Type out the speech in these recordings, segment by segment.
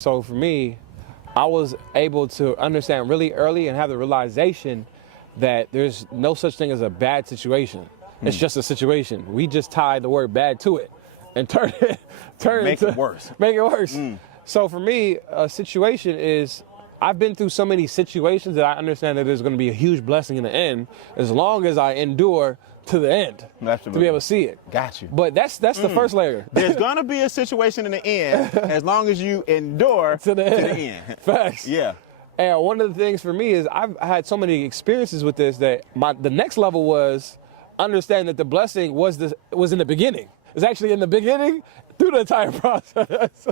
So for me, I was able to understand really early and have the realization that there's no such thing as a bad situation. It's just a situation. We just tie the word bad to it and make it worse. So for me, a situation is, I've been through so many situations that I understand that there's going to be a huge blessing in the end, as long as I endure to the end. Absolutely. To be able to see it. Got you. But that's the first layer. There's gonna be a situation in the end as long as you endure to the end. Facts. Yeah. And one of the things for me is I've had so many experiences with this that the next level was understanding that the blessing was in the beginning. It's actually in the beginning through the entire process.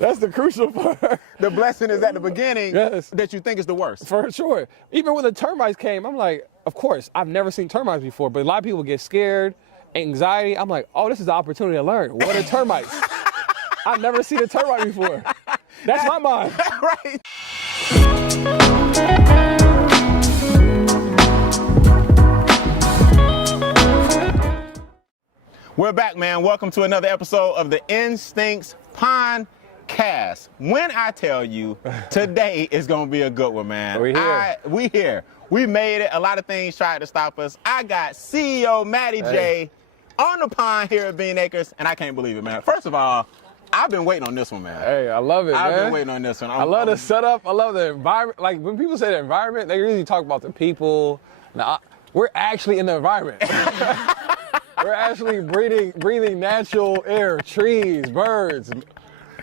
That's the crucial part. The blessing is at the beginning. Yes. That you think is the worst. For sure. Even when the termites came, I'm like, of course, I've never seen termites before, but a lot of people get scared, anxiety. I'm like, oh, this is the opportunity to learn. What are termites? I've never seen a termite before. That's my mind. Right. We're back, man. Welcome to another episode of the Instincts Pondcast. When I tell you, today is going to be a good one, man. We here. We made it. A lot of things tried to stop us. I got CEO Matty J on the pond here at Bean Acres, and I can't believe it, man. First of all, I've been waiting on this one, man. Hey, I love it, man. I've been waiting on this one. I love the setup. I love the environment. Like, when people say the environment, they usually talk about the people. Now, we're actually in the environment. We're actually breathing natural air, trees, birds,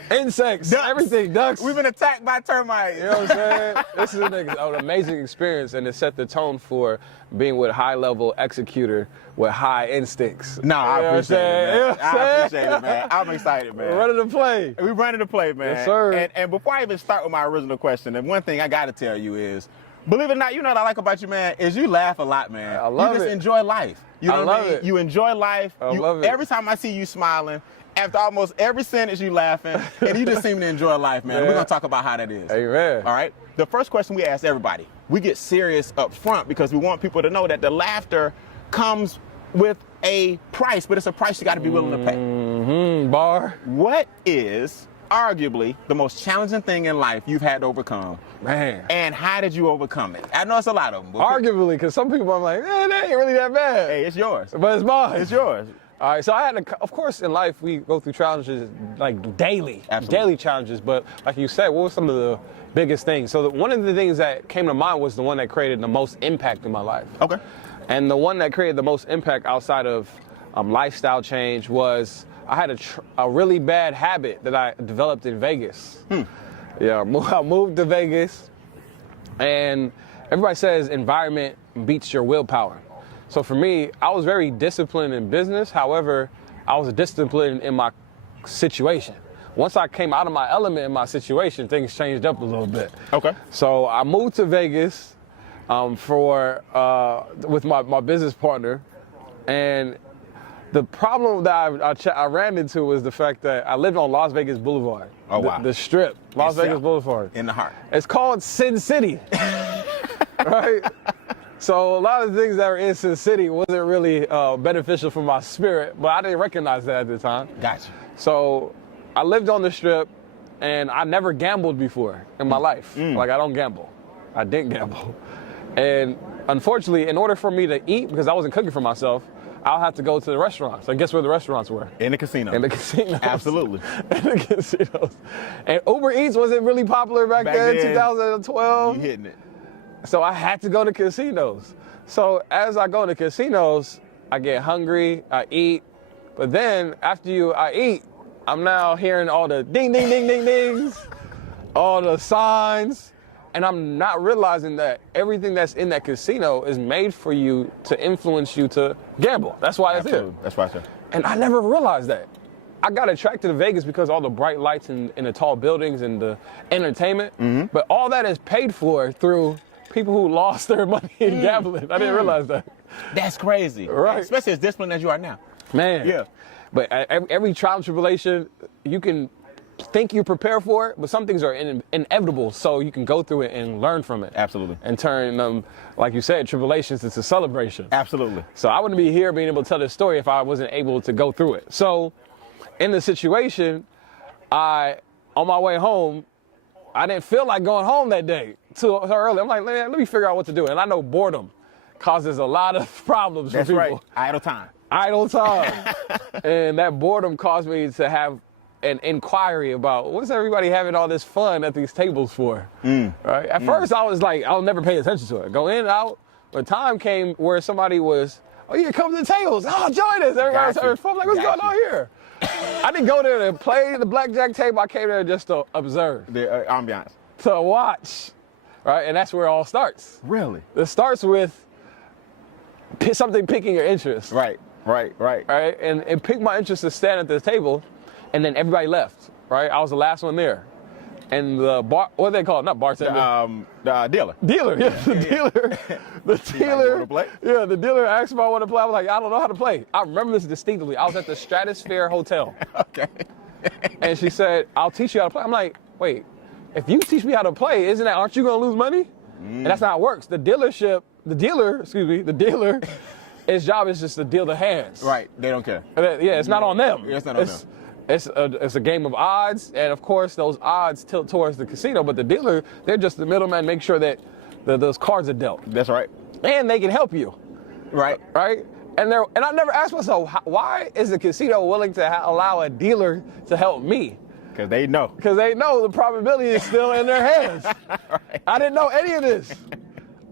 insects, ducks. Everything, ducks. We've been attacked by termites. You know what I'm saying? This is an amazing experience, and it set the tone for being with a high-level executor with high instincts. No, I appreciate it, man. I appreciate it, man. I'm excited, man. We're ready to play. We're ready to play, man. Yes, sir. And before I even start with my original question, the one thing I got to tell you is, believe it or not, you know what I like about you, man, is you laugh a lot, man. I love it. You just enjoy life. You know what I mean? it. You enjoy life. I love it. Every time I see you smiling, after almost every sentence you laughing, and you just seem to enjoy life, man. Yeah. We're going to talk about how that is. Amen. All right? The first question we ask everybody, we get serious up front because we want people to know that the laughter comes with a price, but it's a price you got to be willing to pay. Bar. What is arguably the most challenging thing in life you've had to overcome? Man. And how did you overcome it? I know it's a lot of them. Arguably, because some people I'm like, man, that ain't really that bad. Hey, it's yours. But it's mine. It's yours. All right, so I had to, of course, in life, we go through challenges like daily. Absolutely. Daily challenges. But like you said, what were some of the biggest things? So one of the things that came to mind was the one that created the most impact in my life. Okay. And the one that created the most impact outside of lifestyle change was I had a really bad habit that I developed in Vegas. Yeah, I moved to Vegas, and everybody says environment beats your willpower. So for me, I was very disciplined in business. However, I was disciplined in my situation. Once I came out of my element in my situation, things changed up a little bit. Okay. So I moved to Vegas with my business partner, and the problem that I ran into was the fact that I lived on Las Vegas Boulevard. Oh, wow. The strip, Las Vegas Boulevard. In the heart. It's called Sin City, right? So a lot of the things that were in Sin City wasn't really beneficial for my spirit, but I didn't recognize that at the time. Gotcha. So I lived on the strip, and I never gambled before in my life. Like, I don't gamble. I didn't gamble. And unfortunately, in order for me to eat, because I wasn't cooking for myself, I'll have to go to the restaurants. And guess where the restaurants were? In the casino. In the casinos. Absolutely. In the casinos. And Uber Eats wasn't really popular back then, 2012. You hitting it. So I had to go to casinos. So as I go to casinos, I get hungry, I eat. But then after I eat, I'm now hearing all the ding, ding, ding, ding, dings, all the signs. And I'm not realizing that everything that's in that casino is made for you to influence you to gamble. That's why it's there. That's why it's there. And I never realized that. I got attracted to Vegas because all the bright lights and the tall buildings and the entertainment. But all that is paid for through people who lost their money in gambling. I didn't realize that. That's crazy. Right. Especially as disciplined as you are now. Man. Yeah. But every trial and tribulation, you can think you prepare for it, but some things are inevitable, so you can go through it and learn from it. Absolutely. And turn, like you said, tribulations into celebration. Absolutely. So I wouldn't be here being able to tell this story if I wasn't able to go through it. So in the situation, I on my way home, I didn't feel like going home that day too early. I'm like, man, let me figure out what to do. And I know boredom causes a lot of problems for people. That's right. Idle time. Idle time. And that boredom caused me to have an inquiry about what's everybody having all this fun at these tables for. Right? At first, I was like, I'll never pay attention to it. Go in and out. But time came where somebody was, oh, yeah, come to the tables. Oh, join us. Everybody was having fun. I'm like, what's going on here? I didn't go there to play the blackjack table. I came there just to observe. The ambiance. To watch. Right? And that's where it all starts. Really? It starts with something piquing your interest. Right. Right? And it piqued my interest to stand at this table, and then everybody left. Right? I was the last one there. And the what do they call it? Not bartender. The dealer. Dealer, yeah, the dealer. The dealer. Want to play? Yeah, the dealer asked if I want to play. I was like, I don't know how to play. I remember this distinctly. I was at the Stratosphere Hotel. Okay. And she said, I'll teach you how to play. I'm like, wait, if you teach me how to play, aren't you going to lose money? And that's not how it works. The dealer, his job is just to deal the hands. Right, they don't care. Yeah, it's not on them. Yeah, it's not on them. It's a game of odds, and of course those odds tilt towards the casino, but the dealer, they're just the middleman, make sure that those cards are dealt. That's right. And they can help you. Right. And I never asked myself, why is the casino willing to allow a dealer to help me? Because they know. Because they know the probability is still in their hands. Right. I didn't know any of this.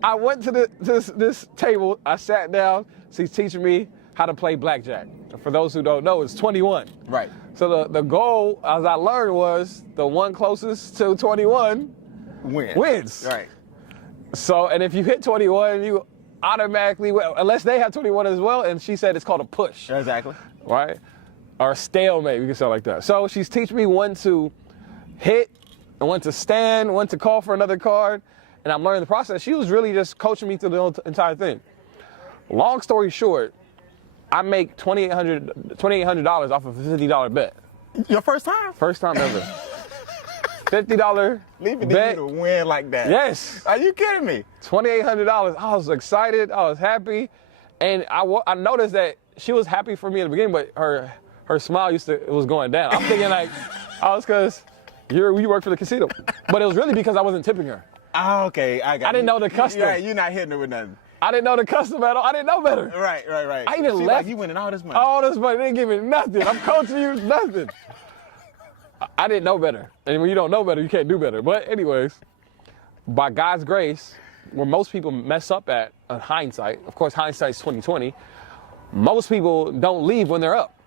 I went to this table, I sat down, she's teaching me how to play blackjack. For those who don't know, it's 21. Right. So the goal, as I learned, was the one closest to 21 wins. Right. So, and if you hit 21, you automatically, unless they have 21 as well, and she said it's called a push. Exactly. Right? Or a stalemate, you can say it like that. So she's teaching me when to hit, and when to stand, when to call for another card, and I'm learning the process. She was really just coaching me through the entire thing. Long story short, I make $2,800 off of a $50 bet. Your first time? First time ever. $50 Leaving bet. you to win like that. Yes. Are you kidding me? $2,800. I was excited. I was happy. And I noticed that she was happy for me in the beginning, but her smile was going down. I'm thinking like, because you work for the casino. But it was really because I wasn't tipping her. Oh, okay. I didn't know the custom. You're not hitting her with nothing. I didn't know the custom at all. I didn't know better. Right. I even left. Like you winning all this money. All this money. They didn't give me nothing. I'm coaching you nothing. I didn't know better. And when you don't know better, you can't do better. But anyways, by God's grace, where most people mess up at in hindsight, of course, hindsight's 2020, most people don't leave when they're up.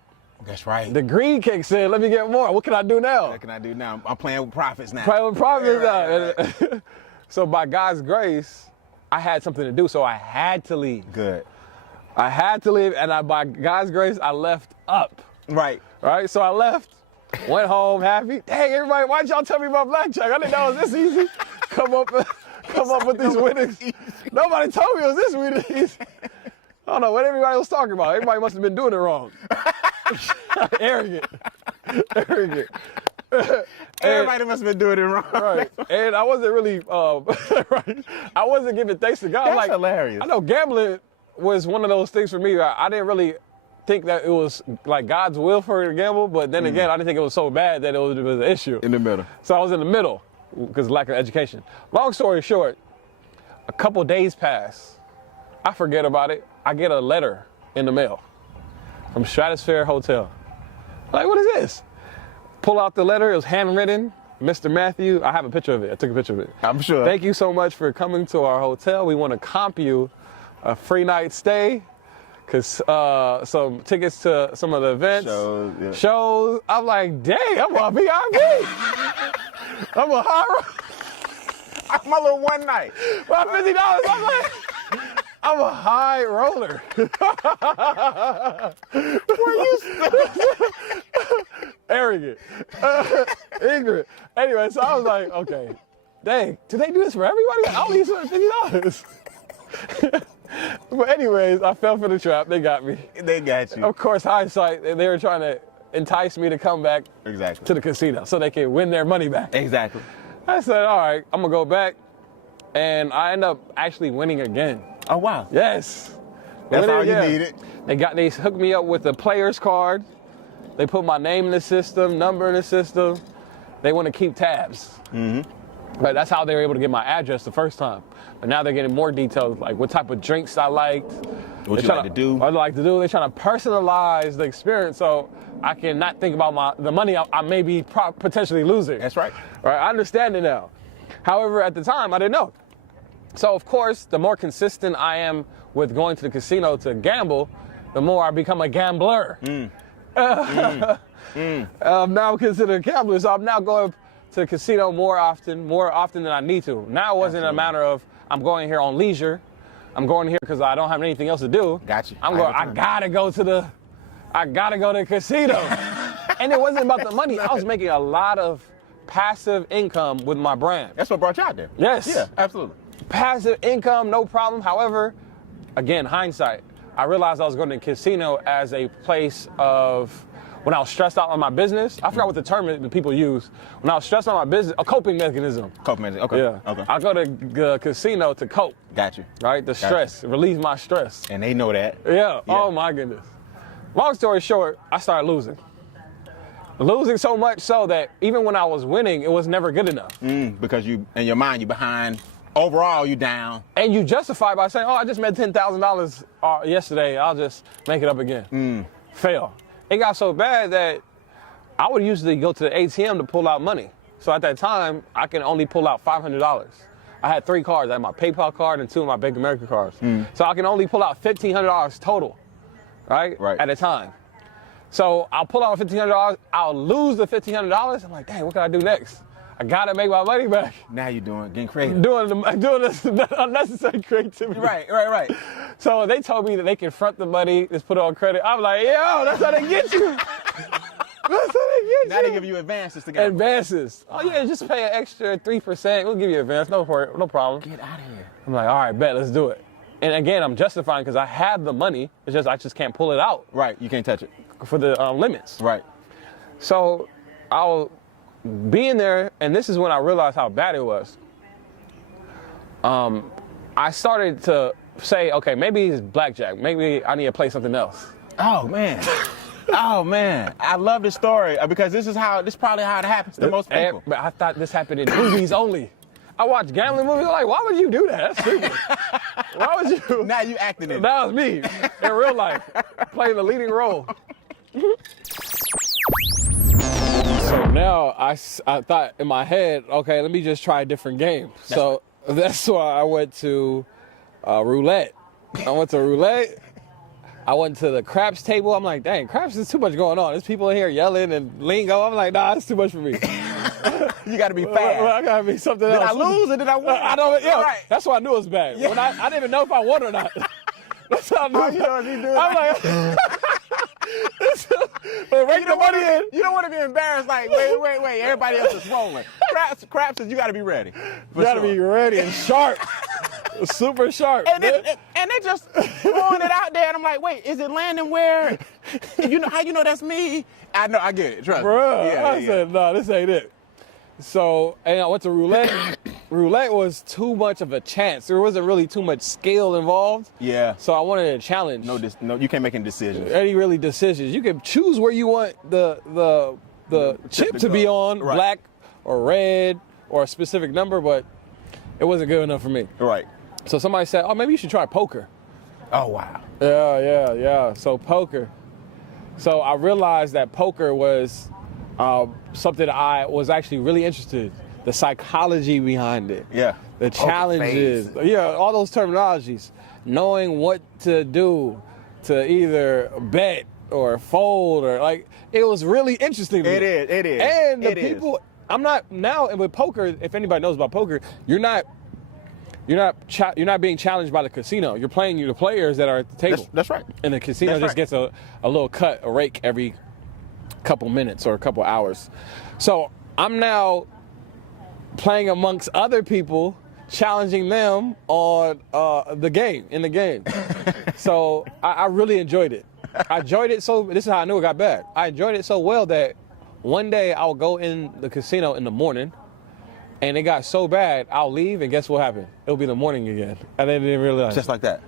That's right. The greed kicks in. Let me get more. What can I do now? What can I do now? I'm playing with profits now. Right. So by God's grace, I had something to do, so I had to leave. Good. I had to leave, and by God's grace, I left up. Right. So I left, went home happy. Dang, everybody, why didn't y'all tell me about blackjack? I didn't know it was this easy. Come up with these winnings. Nobody told me it was this easy. I don't know what everybody was talking about. Everybody must have been doing it wrong. Arrogant. Everybody must have been doing it wrong. Right. And I wasn't really, right. I wasn't giving thanks to God. That's hilarious. I know gambling was one of those things for me. I didn't really think that it was like God's will for her to gamble, but then again, I didn't think it was so bad that it was an issue. In the middle. So I was in the middle because of lack of education. Long story short, a couple days pass. I forget about it. I get a letter in the mail from Stratosphere Hotel. Like, what is this? Pull out the letter. It was handwritten. Mr. Matthew, I have a picture of it. I took a picture of it. I'm sure. Thank you so much for coming to our hotel. We want to comp you a free night stay, because some tickets to some of the events. Shows. I'm like, dang, I'm a VIP. I'm a high. I'm a little one night. Well, $50. I'm like, I'm a high roller. Were you arrogant, ignorant. Anyway, so I was like, okay, dang, do they do this for everybody? All these $50. But anyways, I fell for the trap. They got me. They got you. Of course, hindsight, they were trying to entice me to come back to the casino so they can win their money back. Exactly. I said, all right, I'm gonna go back. And I end up actually winning again. Oh, wow. Yes. That's all you needed. They hooked me up with a player's card. They put my name in the system, number in the system. they want to keep tabs. But that's how they were able to get my address the first time. But now they're getting more details, like what type of drinks I liked. What you like to do. What I like to do. They're trying to personalize the experience so I can not think about the money I may be potentially losing. That's right. Right, I understand it now. However, at the time, I didn't know. So, of course, the more consistent I am with going to the casino to gamble, the more I become a gambler. I'm now considered a gambler, so I'm now going to the casino more often than I need to. Now it wasn't a matter of I'm going here on leisure. I'm going here because I don't have anything else to do. Got you. I gotta go to the casino. And it wasn't about the money. I was making a lot of passive income with my brand. That's what brought you out there. Yes. Yeah, absolutely. Passive income, no problem. However, again, hindsight, I realized I was going to the casino as a place of, when I was stressed out on my business, I forgot what the term that people use. When I was stressed on my business, a coping mechanism. Coping mechanism, okay. Yeah. Okay. I go to the casino to cope. Got you. Right? The stress, relieve my stress. And they know that. Yeah. Oh my goodness. Long story short, I started losing. Losing so much so that even when I was winning, it was never good enough. Because you, in your mind, you're behind. Overall, you down. And you justify by saying, oh, I just made $10,000 yesterday. I'll just make it up again. Fail. It got so bad that I would usually go to the ATM to pull out money. So at that time, I can only pull out $500. I had 3 cards. I had my PayPal card and 2 of my Bank of America cards. So I can only pull out $1,500 total, right? At a time. So I'll pull out $1,500. I'll lose the $1,500. I'm like, dang, what can I do next? I gotta make my money back. Now you're getting creative. Doing this unnecessary creativity. Right. So they told me that they can front the money, just put it on credit. I'm like, yo, that's how they get you. That's how they get you. Now they give you advances to get. Advances. Oh yeah, just pay an extra 3%. We'll give you advance, no problem. Get out of here. I'm like, all right, bet, let's do it. And again, I'm justifying because I have the money. It's just I just can't pull it out. Right, you can't touch it. For the limits. Right. So I'll be in there, and this is when I realized how bad it was. I started to say, okay, maybe it's blackjack. Maybe I need to play something else. Oh man. Oh man. I love this story because this is probably how it happens to most people. But I thought this happened in movies only. I watch gambling movies. I'm like, why would you do that? That's stupid. Why would you? Now you acting it. That was me in real life, playing the leading role. So now I thought in my head, okay, let me just try a different game. That's why I went to roulette. I went to roulette. I went to the craps table. I'm like, dang, craps is too much going on. There's people in here yelling and lingo. I'm like, nah, it's too much for me. You got to be fast. I got to be something else. Did I lose or did I win? I don't. Yeah, right. That's why I knew it was bad. Yeah. When I didn't even know if I won or not. That's how I knew. I'm like, bring the money in. You don't want to be embarrassed. Like, wait. Everybody else is swollen. Craps is you got to be ready. You got to be ready and sharp. Super sharp. And they just throwing it out there, and I'm like, wait, is it landing where? You know how you know that's me? I know, I get it. Trust me. Bruh, I said, no, this ain't it. So, and I went to roulette. Roulette was too much of a chance. There wasn't really too much skill involved. Yeah. So I wanted a challenge. No, you can't make any decisions. Any really decisions. You can choose where you want the chip to be on, right. Black or red or a specific number, but it wasn't good enough for me. Right. So somebody said, oh, maybe you should try poker. Oh, wow. Yeah. So poker. So I realized that poker was something I was actually really interested in. The psychology behind it. Yeah. The challenges. Yeah, all those terminologies. Knowing what to do to either bet or fold or like, it was really interesting to me. It is. And the people, I'm not, now with poker, if anybody knows about poker, you're not being challenged by the casino. You're playing the players that are at the table. That's right. And the casino just gets a little cut, a rake every couple minutes or a couple hours. So I'm now playing amongst other people, challenging them on the game. So I really enjoyed it. I enjoyed it so, this is how I knew it got bad. I enjoyed it so well that one day I'll go in the casino in the morning, and it got so bad, I'll leave, and guess what happened? It'll be the morning again. And I didn't realize. Just like that.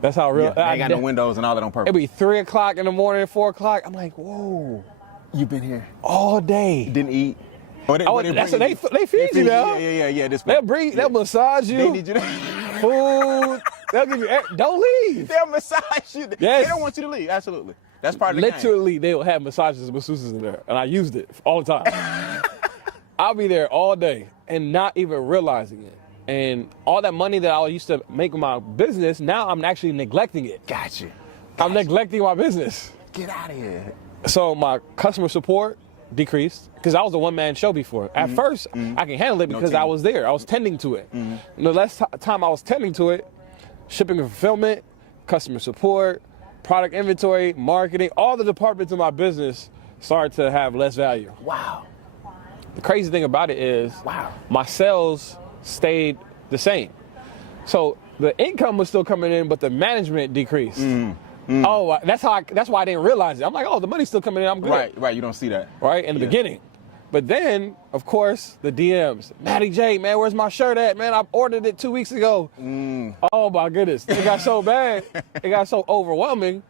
That's how real. Yeah, they got no windows and all that on purpose. It'll be 3 o'clock in the morning, 4 o'clock. I'm like, whoa. You've been here all day. Didn't eat. They feed you now. Yeah. They'll massage you. They need you to food. They'll give you. Don't leave. They'll massage you. Yes. They don't want you to leave. Absolutely. That's part of the game. Literally, they'll have massages and masseuses in there, and I used it all the time. I'll be there all day and not even realizing it. And all that money that I used to make with my business, now I'm actually neglecting it. Gotcha. I'm neglecting my business. Get out of here. So my customer support decreased because I was a one-man show before. At first, I can handle it because I was there. I was tending to it. The less time I was tending to it, shipping and fulfillment, customer support, product inventory, marketing, all the departments of my business started to have less value. Wow. The crazy thing about it is my sales stayed the same. So the income was still coming in, but the management decreased. Oh, that's why I didn't realize it. I'm like, oh, the money's still coming in. I'm good. Right. You don't see that. Right, in the beginning. But then, of course, the DMs. Matty J, man, where's my shirt at, man? I ordered it 2 weeks ago. Oh, my goodness. It got so bad. It got so overwhelming.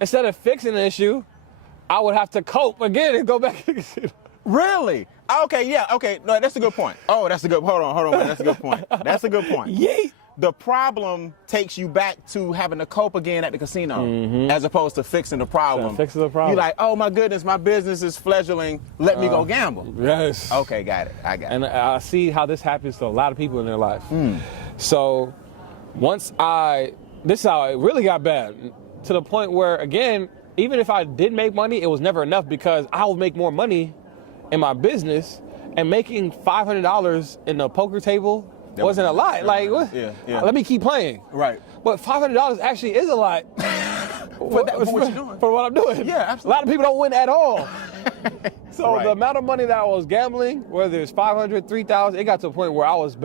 Instead of fixing the issue, I would have to cope again and go back. Really? Okay, yeah, okay. No, that's a good point. Oh, that's a good, hold on, man. That's a good point. That's a good point. Yeet. The problem takes you back to having to cope again at the casino as opposed to fixing the problem. You're like, oh my goodness, my business is fleggling. Let me go gamble. Yes. Okay, got it. I got it. And I see how this happens to a lot of people in their life. So this is how it really got bad. To the point where, again, even if I did make money, it was never enough because I would make more money in my business, and making $500 in a poker table wasn't a lot. Like, what? Yeah. Let me keep playing. Right. But $500 actually is a lot. for what you're doing. For what I'm doing. Yeah, absolutely. A lot of people don't win at all. So the amount of money that I was gambling, whether it's $500, $3,000, it got to a point where I was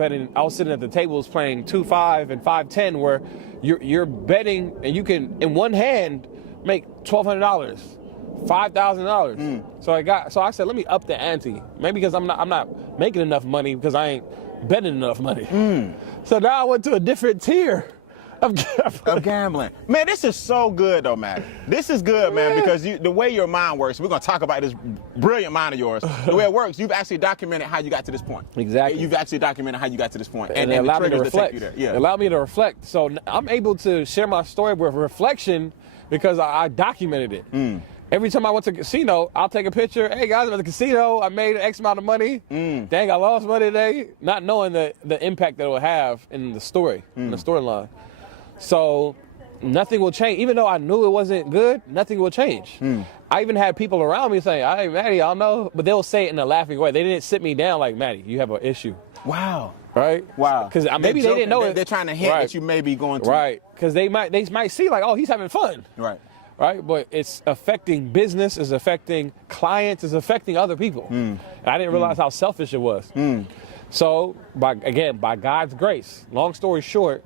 sitting at the tables playing 2-5 and 5-10, where you're betting and you can, in one hand, make $1,200. $5,000. So I said, let me up the ante. Maybe because I'm not making enough money because I ain't betting enough money. So now I went to a different tier of gambling. Man, this is so good though, Matt. This is good, man, because the way your mind works, we're gonna talk about this brilliant mind of yours. The way it works, you've actually documented how you got to this point. Exactly. You've actually documented how you got to this point. And it allowed the me to reflect. That take you there. It allowed me to reflect. So I'm able to share my story with reflection because I documented it. Every time I went to the casino, I'll take a picture. Hey guys, I'm at the casino. I made X amount of money. Dang, I lost money today. Not knowing the impact that it will have in the story, in the storyline. So nothing will change. Even though I knew it wasn't good, nothing will change. I even had people around me saying, hey, Matty, I don't know. But they'll say it in a laughing way. They didn't sit me down like, Matty, you have an issue. Wow. Right? Wow. Because maybe they didn't know it. They're trying to hint that you may be going to. Right. Because they might see like, oh, he's having fun. Right, but it's affecting business, it's affecting clients, it's affecting other people. And I didn't realize how selfish it was. So, by God's grace, long story short,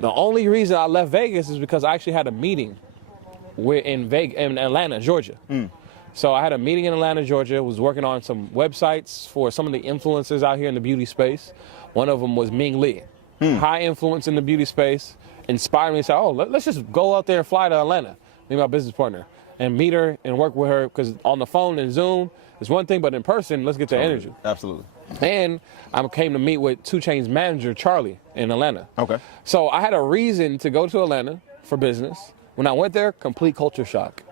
the only reason I left Vegas is because I actually had a meeting in Atlanta, Georgia. So I had a meeting in Atlanta, Georgia, was working on some websites for some of the influencers out here in the beauty space. One of them was Ming Lee, high influence in the beauty space, inspired me to say, oh, let's just go out there and fly to Atlanta. Me and my business partner, and meet her and work with her, because on the phone and Zoom is one thing, but in person, let's get the energy. Absolutely. And I came to meet with 2 Chainz's manager, Charlie, in Atlanta. Okay. So I had a reason to go to Atlanta for business. When I went there, complete culture shock.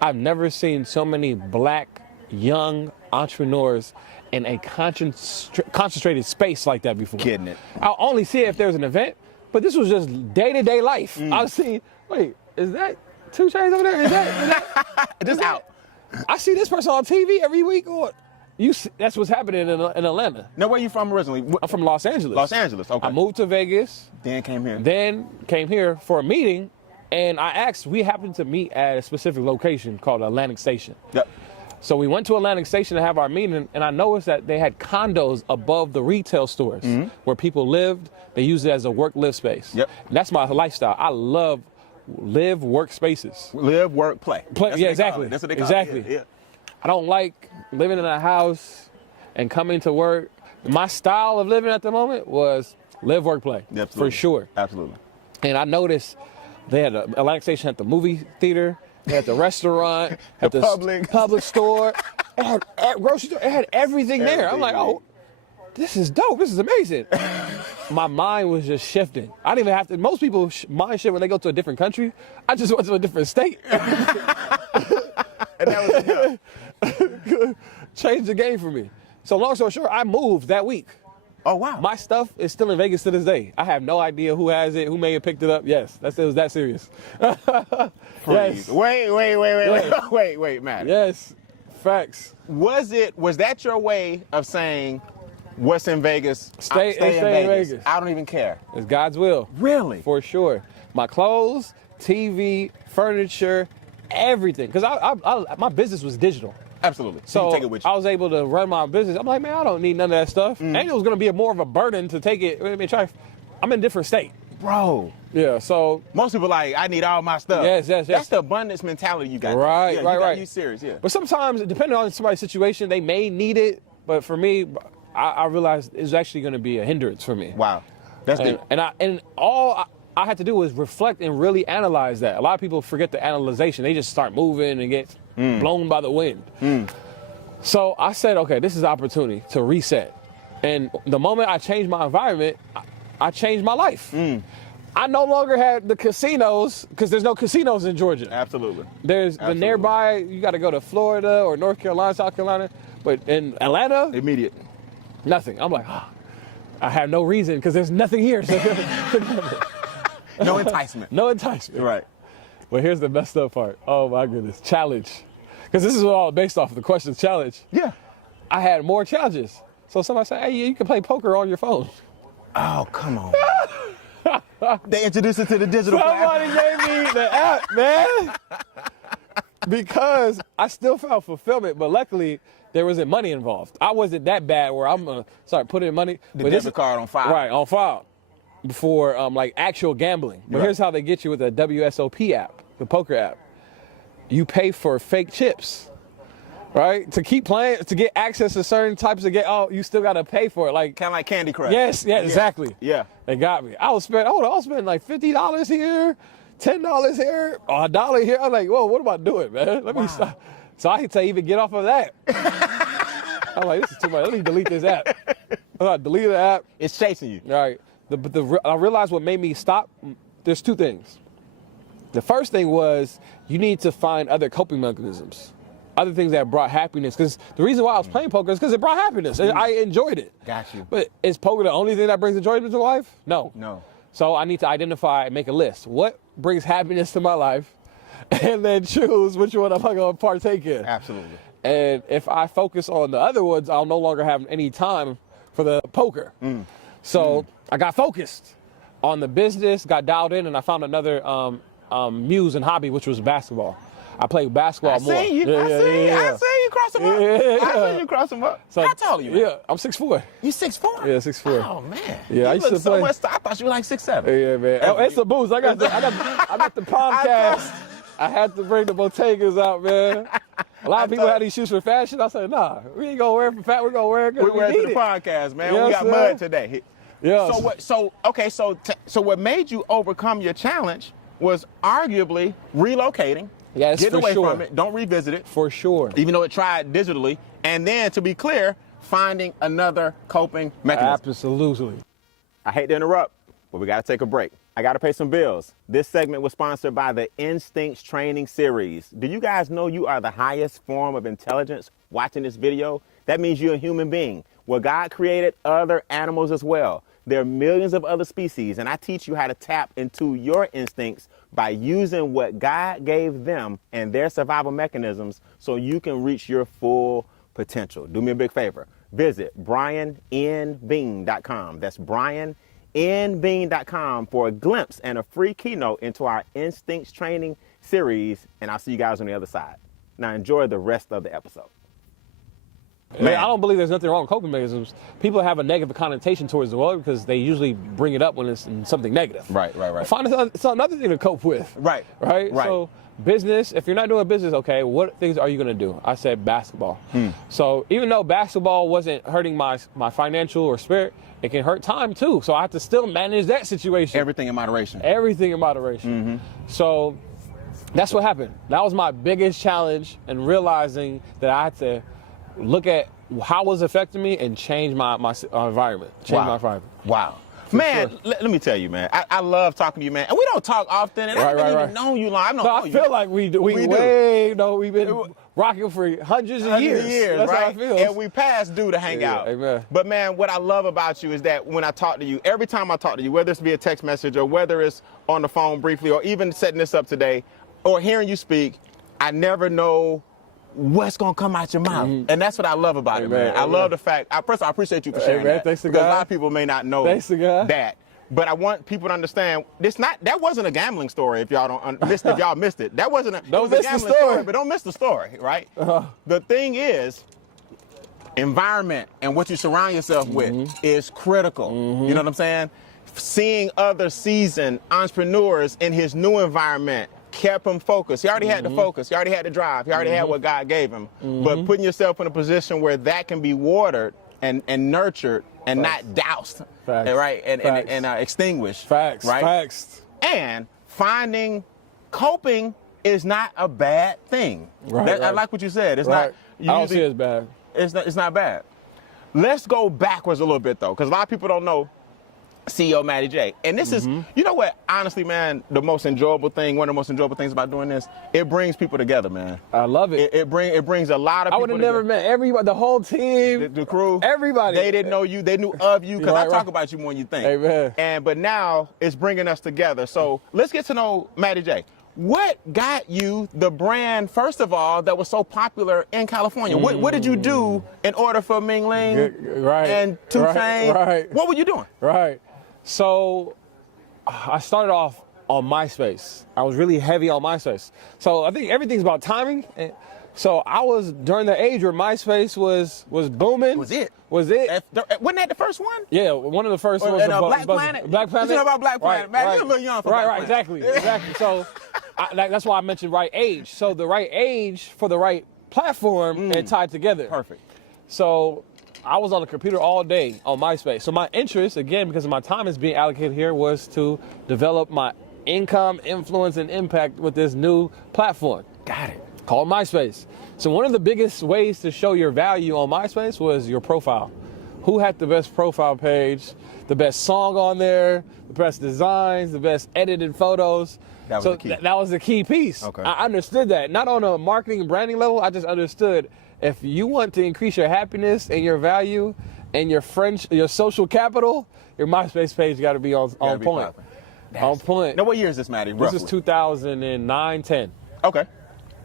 I've never seen so many black, young entrepreneurs in a concentrated space like that before. Kidding it. I'll only see it if there's an event, but this was just day-to-day life. I was seeing, wait, is that 2 Chainz over there? Is that just out? I see this person on TV every week. That's what's happening in Atlanta. Now, where are you from originally? I'm from Los Angeles. Los Angeles, okay. I moved to Vegas. Then came here For a meeting, and we happened to meet at a specific location called Atlantic Station. Yep. So we went to Atlantic Station to have our meeting, and I noticed that they had condos above the retail stores where people lived. They used it as a work-live space. Yep. And that's my lifestyle. I love live work spaces. Live, work, play. Yeah, exactly. That's what they call it. Yeah. I don't like living in a house and coming to work. My style of living at the moment was live, work, play. Absolutely. For sure. Absolutely. And I noticed they had Atlantic Station at the movie theater, they had the restaurant, at the public store. It had grocery store. It had everything there. I'm like, oh, this is dope. This is amazing. My mind was just shifting. I didn't even have to. Most people mind shift when they go to a different country. I just went to a different state. And that was changed the game for me. So long story short, I moved that week. Oh, wow. My stuff is still in Vegas to this day. I have no idea who has it, who may have picked it up. Yes, it was that serious. Yes. Wait, Matt. Yes, facts. Was that your way of saying, what's in Vegas? Stay in Vegas. I don't even care. It's God's will. Really? For sure. My clothes, TV, furniture, everything. Because my business was digital. Absolutely. So you take it with you. I was able to run my business. I'm like, man, I don't need none of that stuff. And it was going to be more of a burden to take it. I'm in a different state. Bro. Yeah, so. Most people like, I need all my stuff. Yes. That's the abundance mentality you got. Right. You serious, yeah. But sometimes, depending on somebody's situation, they may need it. But for me, I realized it's actually going to be a hindrance for me. Wow. That's deep. And all I had to do was reflect and really analyze that. A lot of people forget the analyzation. They just start moving and get blown by the wind. So I said, okay, this is an opportunity to reset. And the moment I changed my environment, I changed my life. I no longer had the casinos, because there's no casinos in Georgia. Absolutely. There's the nearby, you got to go to Florida or North Carolina, South Carolina. But in Atlanta, immediate. Nothing. I'm like, I have no reason because there's nothing here. No enticement. No enticement. Right. But here's the messed up part. Oh my goodness. Challenge. Because this is all based off of the questions challenge. Yeah. I had more challenges. So somebody said, hey, you can play poker on your phone. Oh, come on. They introduced it to the digital Somebody gave me the app, man. Because I still found fulfillment, but luckily there wasn't money involved. I wasn't that bad where I'm going to start putting money. The debit card on file. Right, on file. Before like actual gambling. But here's how they get you with a WSOP app, the poker app. You pay for fake chips, right? To keep playing, to get access to certain types of you still got to pay for it. Like kind of like Candy Crush. Yes, exactly. Yeah. They got me. I'll spend like $50 here, $10 here, or $1 here. I'm like, whoa, what am I doing, man? Let me stop. So I had to even get off of that. I'm like, this is too much. Let me delete this app. I deleted the app. It's chasing you. Right. I realized what made me stop. There's two things. The first thing was you need to find other coping mechanisms, other things that brought happiness. Because the reason why I was playing poker is because it brought happiness. And I enjoyed it. Got you. But is poker the only thing that brings enjoyment to life? No. So I need to identify and make a list. What brings happiness to my life? And then choose which one I'm going to partake in. Absolutely. And if I focus on the other ones, I'll no longer have any time for the poker. So I got focused on the business, got dialed in, and I found another muse and hobby, which was basketball. I played basketball more. I see you cross them up. I see you cross them up. So, how tall are you? Yeah, I'm 6'4". You 6'4"? Yeah, 6'4". Oh man. Yeah, I used to play. I thought you were like 6'7". Yeah, man. It's a boost. I got the podcast. I had to bring the Bottegas out, man. A lot of people had these shoes for fashion. I said, nah, we ain't gonna wear it for fashion. We're gonna wear it because we need it. The podcast, man. Yes, we got mud today. Yeah. So what made you overcome your challenge was arguably relocating. Yes, get away from it. Don't revisit it. For sure. Even though it tried digitally, and then to be clear, finding another coping mechanism. Absolutely. I hate to interrupt, but we got to take a break. I got to pay some bills. This segment was sponsored by the Instincts Training Series. Do you guys know you are the highest form of intelligence watching this video? That means you're a human being. Well, God created other animals as well. There are millions of other species, and I teach you how to tap into your instincts by using what God gave them and their survival mechanisms so you can reach your full potential. Do me a big favor. Visit briannbean.com. That's briannbean.com for a glimpse and a free keynote into our Instincts Training Series, and I'll see you guys on the other side. Now enjoy the rest of the episode. Man, I don't believe there's nothing wrong with coping mechanisms. People have a negative connotation towards the world because they usually bring it up when it's in something negative. Right. Find it's another thing to cope with. Right. So business, if you're not doing business, okay, what things are you going to do? I said basketball. So even though basketball wasn't hurting my financial or spirit, it can hurt time too. So I have to still manage that situation. Everything in moderation. So that's what happened. That was my biggest challenge, and realizing that I had to look at how it was affecting me and change my environment. Change my environment. Wow. Man, sure. Let me tell you, man. I love talking to you, man. And we don't talk often, and I haven't even known you long. I feel like we do. We've been rocking for hundreds of years. That's right? how I feel. And we past due to hang out. Amen. But man, what I love about you is that when I talk to you, every time I talk to you, whether it's via text message or whether it's on the phone briefly or even setting this up today or hearing you speak, I never know what's gonna come out your mouth, and that's what I love about it, man. I love the fact. First of all, I appreciate you for sharing that. Thanks to because God. A lot of people may not know that, but I want people to understand that wasn't a gambling story. If y'all if y'all missed it, that wasn't a. It was a gambling story, but don't miss the story, right? The thing is, environment and what you surround yourself with is critical. You know what I'm saying? Seeing other seasoned entrepreneurs in his new environment kept him focused. He already had the focus. He already had the drive. He already had what God gave him. But putting yourself in a position where that can be watered and nurtured and not doused, right? And extinguished. Right? Facts. And coping is not a bad thing. I like what you said. It's not. I don't see it as bad. It's not bad. Let's go backwards a little bit though, because a lot of people don't know CEO Matty J. And this is, you know what, honestly, man, one of the most enjoyable things about doing this, it brings people together, man. I love it. It brings a lot of people I would have never met everybody, the whole team. The crew. Everybody. They didn't know you. They knew of you, because I talk about you more than you think. Amen. But now it's bringing us together. So let's get to know Matty J. What got you the brand, first of all, that was so popular in California? What did you do in order for Ming Ling and 2 Chainz? What were you doing? So I started off on MySpace. I was really heavy on MySpace. So I think everything's about timing. So I was during the age where MySpace was booming. Was it? Wasn't that the first one? Yeah, one of the first ones. Black Planet? Black Planet? You know about Black Planet, man. You're a little young for Black Planet. Exactly. So that's why I mentioned right age. So the right age for the right platform and tied together. Perfect. So I was on the computer all day on MySpace. So my interest, again, because of my time is being allocated here, was to develop my income, influence, and impact with this new platform. Got it. Called MySpace. So one of the biggest ways to show your value on MySpace was your profile. Who had the best profile page, the best song on there, the best designs, the best edited photos. That was the key. That was the key piece. Okay. I understood that. Not on a marketing and branding level, I just understood if you want to increase your happiness and your value and your social capital, your MySpace page got to be on point. On point. Now, what year is this, Matty? This is 2009, 10. Okay.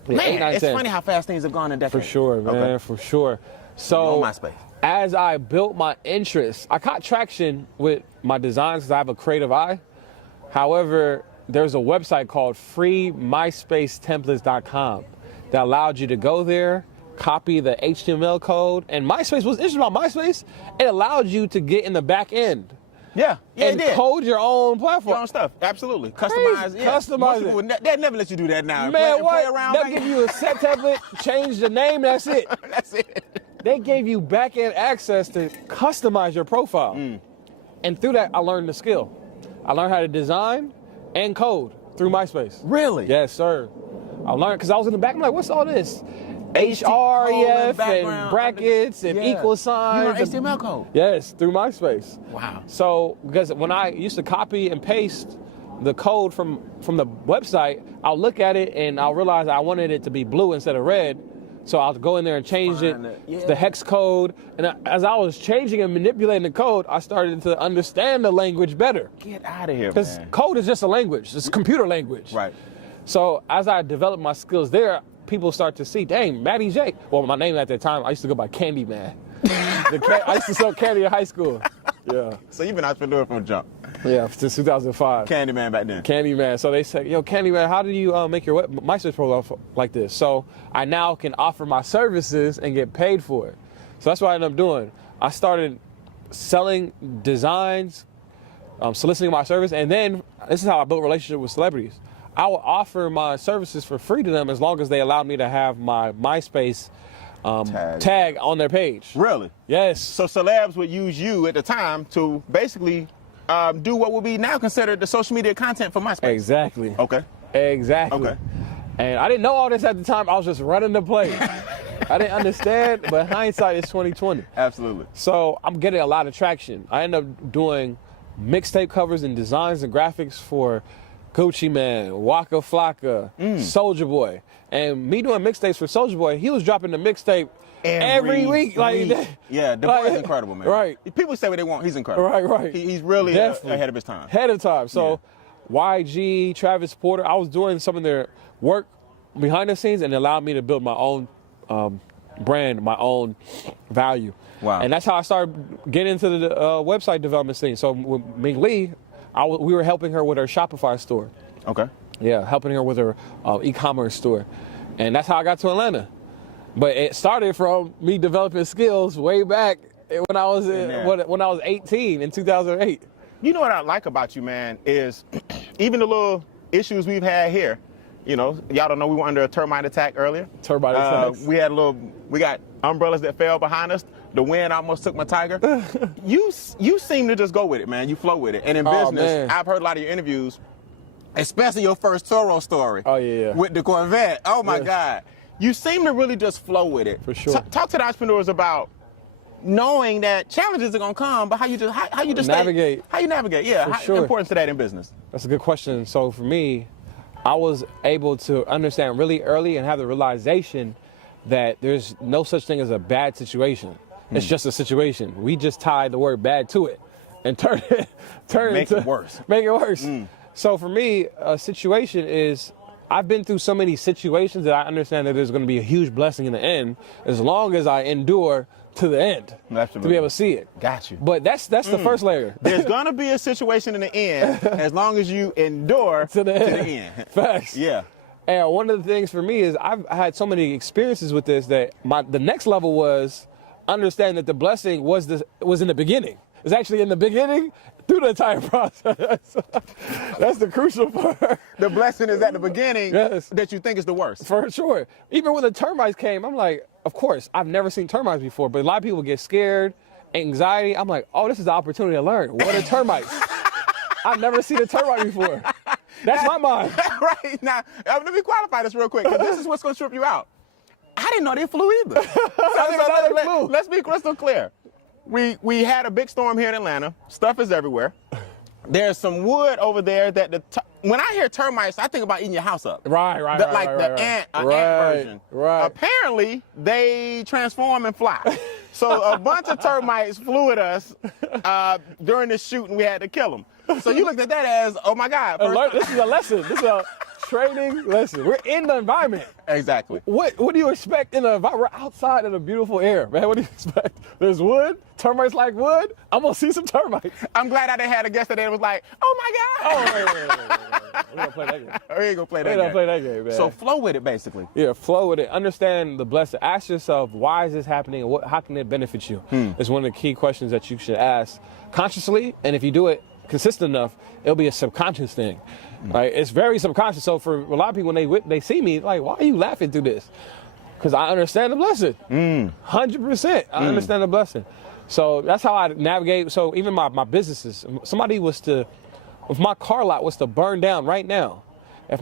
Yeah, man, 8, 9, it's 10. funny how fast things have gone in decades. For sure, man, for sure. So, on MySpace. As I built my interest, I caught traction with my designs because I have a creative eye. However, there's a website called freemyspacetemplates.com that allowed you to go there, copy the HTML code, and MySpace was interesting about MySpace. It allowed you to get in the back end. Yeah, and it did. Code your own platform. Your own stuff, absolutely. Customize, Customize it. They'll never let you do that now. Man, play around. They'll give you a set template, change the name, that's it. That's it. They gave you back-end access to customize your profile. And through that, I learned the skill. I learned how to design and code through MySpace. Really? Yes, sir. I learned, because I was in the back, I'm like, what's all this? HREF and brackets and equal signs. You learned HTML code? Yes, through MySpace. Wow. So, because when I used to copy and paste the code from the website, I'll look at it and I'll realize I wanted it to be blue instead of red. So I'll go in there and change the hex code. And as I was changing and manipulating the code, I started to understand the language better. Get out of here, man. Because code is just a language. It's computer language. Right. So as I developed my skills there, people start to see, dang, Matty J. Well, my name at that time, I used to go by Candy Man. I used to sell candy in high school. Yeah. So you've been entrepreneur from jump. Yeah, since 2005. Candyman back then. Candyman. So they say, yo, Candyman, how do you make your MySpace profile like this? So I now can offer my services and get paid for it. So that's what I ended up doing. I started selling designs, soliciting my service, and then this is how I built a relationship with celebrities. I would offer my services for free to them as long as they allowed me to have my MySpace tag on their page. Really? Yes. So celebs would use you at the time to basically do what would be now considered the social media content for MySpace. Exactly. Okay. Exactly. Okay. And I didn't know all this at the time. I was just running the play. I didn't understand, but hindsight is 20/20. Absolutely. So I'm getting a lot of traction. I end up doing mixtape covers and designs and graphics for Gucci Man, Waka Flocka, Soulja Boy. And me doing mixtapes for Soulja Boy, he was dropping the mixtape every week. Like, yeah, the boy is incredible, man. Right. People say what they want. He's incredible. Right. He's really ahead of his time. Ahead of time. So YG, Travis Porter, I was doing some of their work behind the scenes, and it allowed me to build my own brand, my own value. Wow. And that's how I started getting into the website development scene. So with Ming Lee, we were helping her with her Shopify store. Okay. Yeah, helping her with her e-commerce store. And that's how I got to Atlanta. But it started from me developing skills way back when I was when I was 18 in 2008. You know what I like about you, man, is even the little issues we've had here. You know, y'all don't know we were under a termite attack earlier. Termite attacks. We got umbrellas that fell behind us. The wind almost took my tiger. You seem to just go with it, man. You flow with it. And in business, I've heard a lot of your interviews, especially your first Turo story. Oh, yeah. With the Corvette. Oh, my God. You seem to really just flow with it. For sure. Talk to the entrepreneurs about knowing that challenges are going to come, but how you just navigate. How you navigate, yeah. For sure. The importance of that in business. That's a good question. So for me, I was able to understand really early and have the realization that there's no such thing as a bad situation. It's just a situation. We just tie the word bad to it and make it worse. So for me, a situation is, I've been through so many situations that I understand that there's going to be a huge blessing in the end, as long as I endure to the end. Absolutely. To be able to see it. Got you. But that's the first layer. There's going to be a situation in the end as long as you endure to the end. Facts. Yeah. And one of the things for me is I've had so many experiences with this that the next level was understand that the blessing was in the beginning. It's actually in the beginning through the entire process. That's the crucial part. The blessing is at the beginning that you think is the worst. For sure. Even when the termites came, I'm like, of course, I've never seen termites before, but a lot of people get scared, anxiety. I'm like, oh, this is the opportunity to learn. What are termites? I've never seen a termite before. That's my mind. Right. Now, let me qualify this real quick, because this is what's going to trip you out. I didn't know they flew either. Let's be crystal clear. We had a big storm here in Atlanta. Stuff is everywhere. There's some wood over there that when I hear termites, I think about eating your house up. Right. Ant version. Right. Apparently, they transform and fly. So a bunch of termites flew at us during the shoot, and we had to kill them. So you looked at that as, oh my God. This is a lesson. This is a training lesson. We're in the environment. Exactly. What do you expect in the environment? We're outside in the beautiful air, man. What do you expect? There's wood. Termites like wood. I'm gonna see some termites. I'm glad I didn't have a guest today that was like, oh my God. Oh, wait. We're gonna play that game. We ain't gonna play that game. We're gonna play that game, man. So flow with it, basically. Yeah, flow with it. Understand the blessing. Ask yourself, why is this happening, and how can it benefit you? It's one of the key questions that you should ask consciously, and if you do it consistent enough, it'll be a subconscious thing. Right? It's very subconscious. So for a lot of people, when they see me, like, why are you laughing through this? Because I understand the blessing. 100%. I understand the blessing. So that's how I navigate. So even my businesses, if my car lot was to burn down right now, if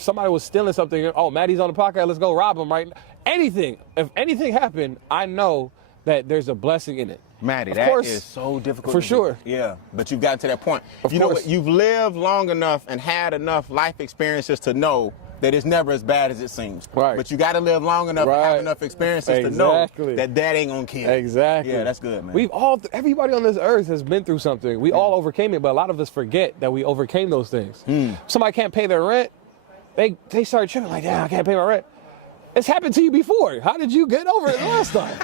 somebody was stealing something, oh, Matty's on the podcast, let's go rob him right now. If anything happened, I know that there's a blessing in it. Matty, that is so difficult. For sure. Yeah, but you've gotten to that point. Of course. Know what? You've lived long enough and had enough life experiences to know that it's never as bad as it seems. Right. But you got to live long enough and have enough experiences to know that ain't gonna kill. Exactly. Yeah, that's good, man. Everybody on this earth has been through something. We all overcame it, but a lot of us forget that we overcame those things. Somebody can't pay their rent, they start tripping like, yeah, I can't pay my rent. It's happened to you before. How did you get over it last time?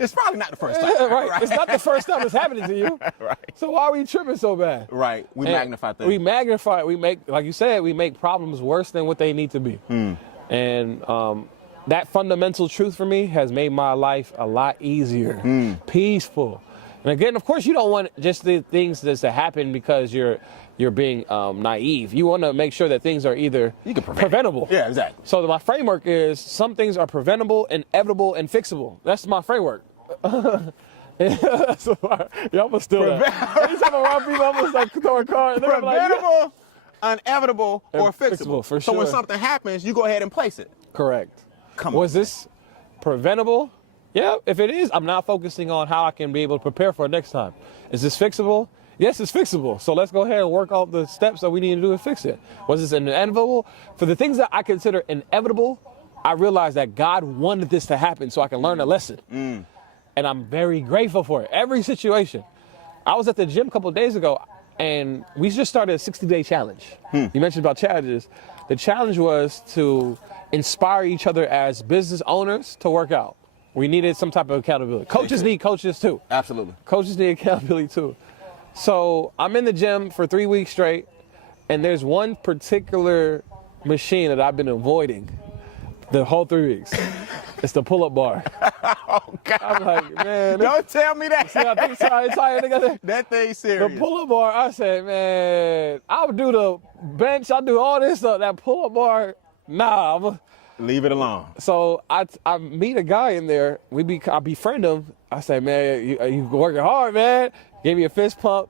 It's probably not the first time. Right. It's not the first time it's happening to you. Right. So why are we tripping so bad? Right. We magnify things. We magnify. We make, like you said, we make problems worse than what they need to be. And that fundamental truth for me has made my life a lot easier, peaceful. And again, of course, you don't want just the things to happen because you're being naive. You want to make sure that things are either preventable. Yeah, exactly. So my framework is some things are preventable, inevitable, and fixable. That's my framework. Y'all must steal that. Anytime I'm around people, I'm just like throw a card. Preventable, inevitable, or fixable. For sure. So when something happens, you go ahead and place it. Correct. Come on. Was this preventable? Yeah, if it is, I'm not focusing on how I can be able to prepare for it next time. Is this fixable? Yes, it's fixable. So let's go ahead and work out the steps that we need to do to fix it. Was this inevitable? For the things that I consider inevitable, I realized that God wanted this to happen so I can learn a lesson. And I'm very grateful for it. Every situation. I was at the gym a couple of days ago, and we just started a 60-day challenge. You mentioned about challenges. The challenge was to inspire each other as business owners to work out. We needed some type of accountability. Coaches need coaches too. Absolutely. Coaches need accountability too. So I'm in the gym for 3 weeks straight, and there's one particular machine that I've been avoiding the whole 3 weeks. It's the pull-up bar. Oh, God. I'm like, man. Don't tell me that. See, I think that thing's serious. The pull-up bar, I said, man, I'll do the bench, I'll do all this stuff. That pull-up bar, nah. Leave it alone. So I meet a guy in there. I befriend him. I say, man, you working hard, man. Gave me a fist pump,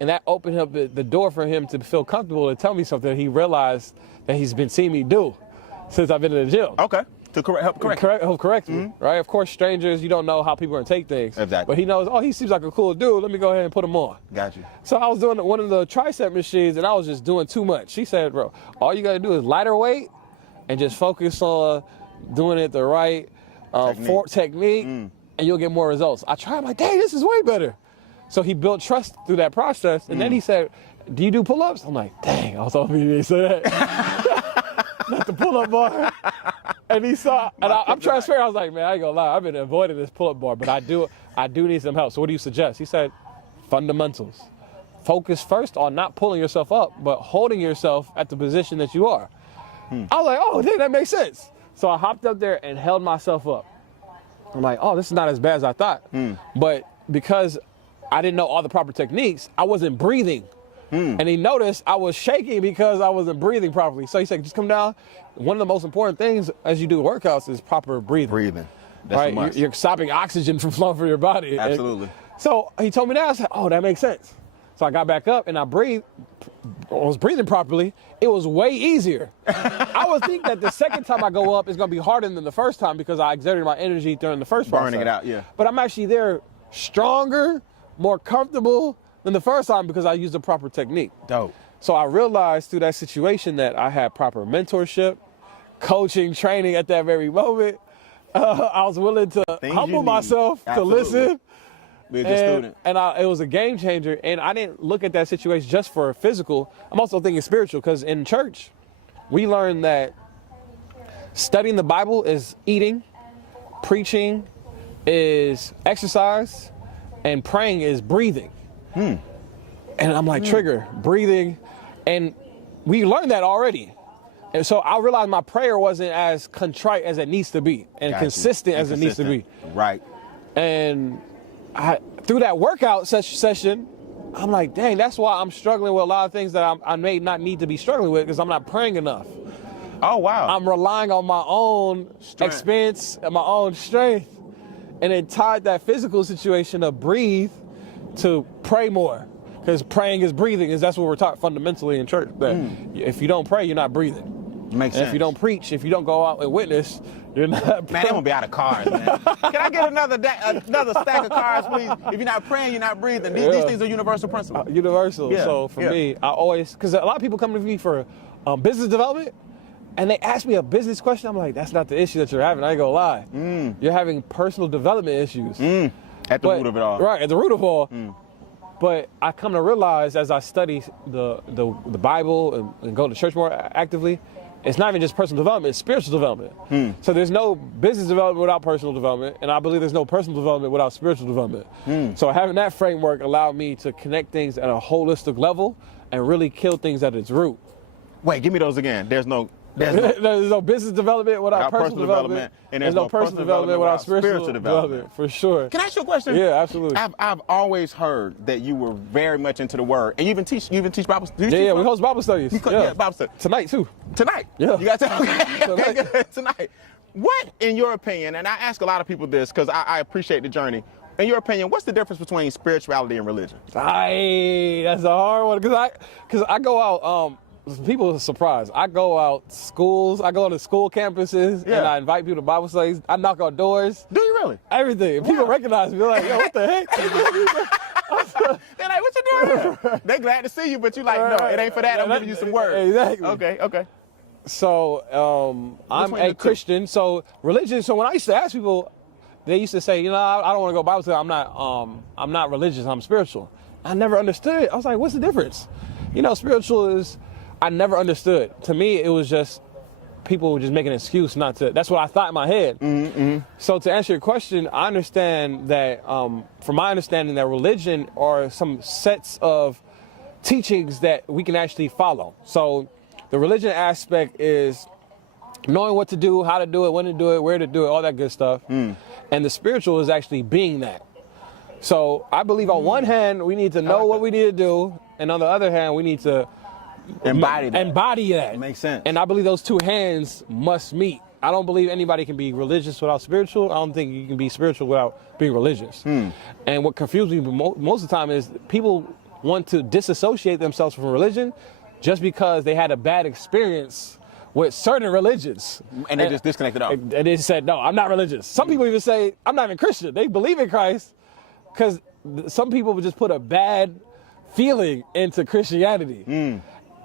and that opened up the door for him to feel comfortable to tell me something he realized that he's been seeing me do since I've been in the gym. Okay. To help correct me, right? Of course, strangers, you don't know how people are gonna take things. Exactly. But he knows, he seems like a cool dude. Let me go ahead and put him on. Got you. So I was doing one of the tricep machines, and I was just doing too much. She said, bro, all you gotta do is lighter weight and just focus on doing it the right technique, and you'll get more results. I tried, I'm like, dang, this is way better. So he built trust through that process, and then he said, do you do pull-ups? I'm like, dang, I was hoping he didn't say that. Not the pull-up bar. And he saw, and I'm transparent. I was like, man, I ain't gonna lie, I've been avoiding this pull-up bar, but I do need some help. So what do you suggest? He said, fundamentals. Focus first on not pulling yourself up, but holding yourself at the position that you are. I was like, oh, dang, that makes sense. So I hopped up there and held myself up. I'm like, oh, this is not as bad as I thought. But because I didn't know all the proper techniques, I wasn't breathing. And he noticed I was shaking because I wasn't breathing properly. So he said, just come down. One of the most important things as you do workouts is proper breathing. That's right? a must. You're stopping oxygen from flowing through your body. Absolutely. So he told me that. I said, oh, that makes sense. So I got back up and I was breathing properly. It was way easier. I would think that the second time I go up is going to be harder than the first time because I exerted my energy during the first process. Burning it out, yeah. But I'm actually there stronger, more comfortable than the first time because I used the proper technique. Dope. So I realized through that situation that I had proper mentorship, coaching, training at that very moment. I was willing to humble myself to listen. Be a good student. And it was a game changer. And I didn't look at that situation just for physical. I'm also thinking spiritual because in church, we learned that studying the Bible is eating, preaching is exercise, and praying is breathing. And I'm like, trigger, breathing. And we learned that already. And so I realized my prayer wasn't as contrite as it needs to be and consistent as it needs to be. Right. And through that workout session, I'm like, dang, that's why I'm struggling with a lot of things that I may not need to be struggling with because I'm not praying enough. Oh, wow. I'm relying on my own expense and my own strength. And it tied that physical situation of breathe to pray more. Because praying is breathing, that's what we're taught fundamentally in church. That if you don't pray, you're not breathing. Makes sense. If you don't preach, if you don't go out and witness, you're not praying. Man, they won't be out of cars, man. Can I get another stack of cars, please? If you're not praying, you're not breathing. These things are universal principles. Universal. Yeah. So for me, I always, because a lot of people come to me for business development, and they ask me a business question. I'm like, that's not the issue that you're having. I ain't gonna lie. You're having personal development issues. At the root of it all. Right, at the root of all. But I come to realize as I study the Bible and go to church more actively, it's not even just personal development, it's spiritual development. So there's no business development without personal development, and I believe there's no personal development without spiritual development. So having that framework allowed me to connect things at a holistic level and really kill things at its root. Wait, give me those again. There's no business development without personal development, and there's no personal development without spiritual development, for sure. Can I ask you a question? Yeah, absolutely. I've always heard that you were very much into the Word, and you even teach Bible. Yeah, we host Bible studies. Yeah, Bible studies tonight too. Tonight. Yeah. You got to okay, good. Tonight. What, in your opinion, and I ask a lot of people this because I appreciate the journey. In your opinion, what's the difference between spirituality and religion? That's a hard one because I go out. people are surprised. I go out schools, I go to school campuses, and I invite people to Bible studies. I knock on doors. Do you really? Everything. People recognize me. They're like, yo, what the heck? They're like, what you doing here? They glad to see you, but you like, no, it ain't for that. I'm giving you some words. Exactly. Okay. So I'm a Christian. So religion. So when I used to ask people, they used to say, I don't want to go Bible study. I'm not religious. I'm spiritual. I never understood. I was like, what's the difference? Spiritual is. I never understood. To me, it was just people were just making an excuse not to. That's what I thought in my head. Mm-hmm. So to answer your question, I understand that, from my understanding, that religion are some sets of teachings that we can actually follow. So the religion aspect is knowing what to do, how to do it, when to do it, where to do it, all that good stuff. And the spiritual is actually being that. So I believe on one hand, we need to know what we need to do. And on the other hand, we need to embody that. It makes sense. And I believe those two hands must meet. I don't believe anybody can be religious without spiritual. I don't think you can be spiritual without being religious. And what confuses me most of the time is people want to disassociate themselves from religion just because they had a bad experience with certain religions. And they just disconnected up. And they said, no, I'm not religious. Some people even say, I'm not even Christian. They believe in Christ because some people would just put a bad feeling into Christianity.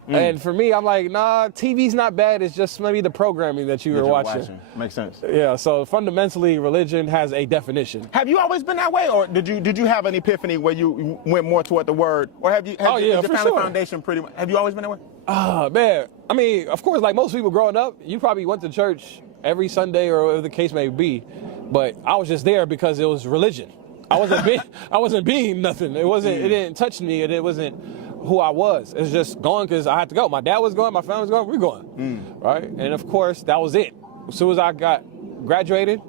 And for me, I'm like, nah, TV's not bad. It's just maybe the programming that you were watching. Makes sense. Yeah, so fundamentally, religion has a definition. Have you always been that way, or did you have an epiphany where you went more toward the word, or have you? Your family foundation pretty much? Have you always been that way? Man, I mean, of course, like most people growing up, you probably went to church every Sunday or whatever the case may be, but I was just there because it was religion. I wasn't being nothing. It didn't touch me, and it wasn't who I was. It's just going because I had to go. My dad was going, my family was going, we're going, right? And of course, that was it. As soon as I graduated,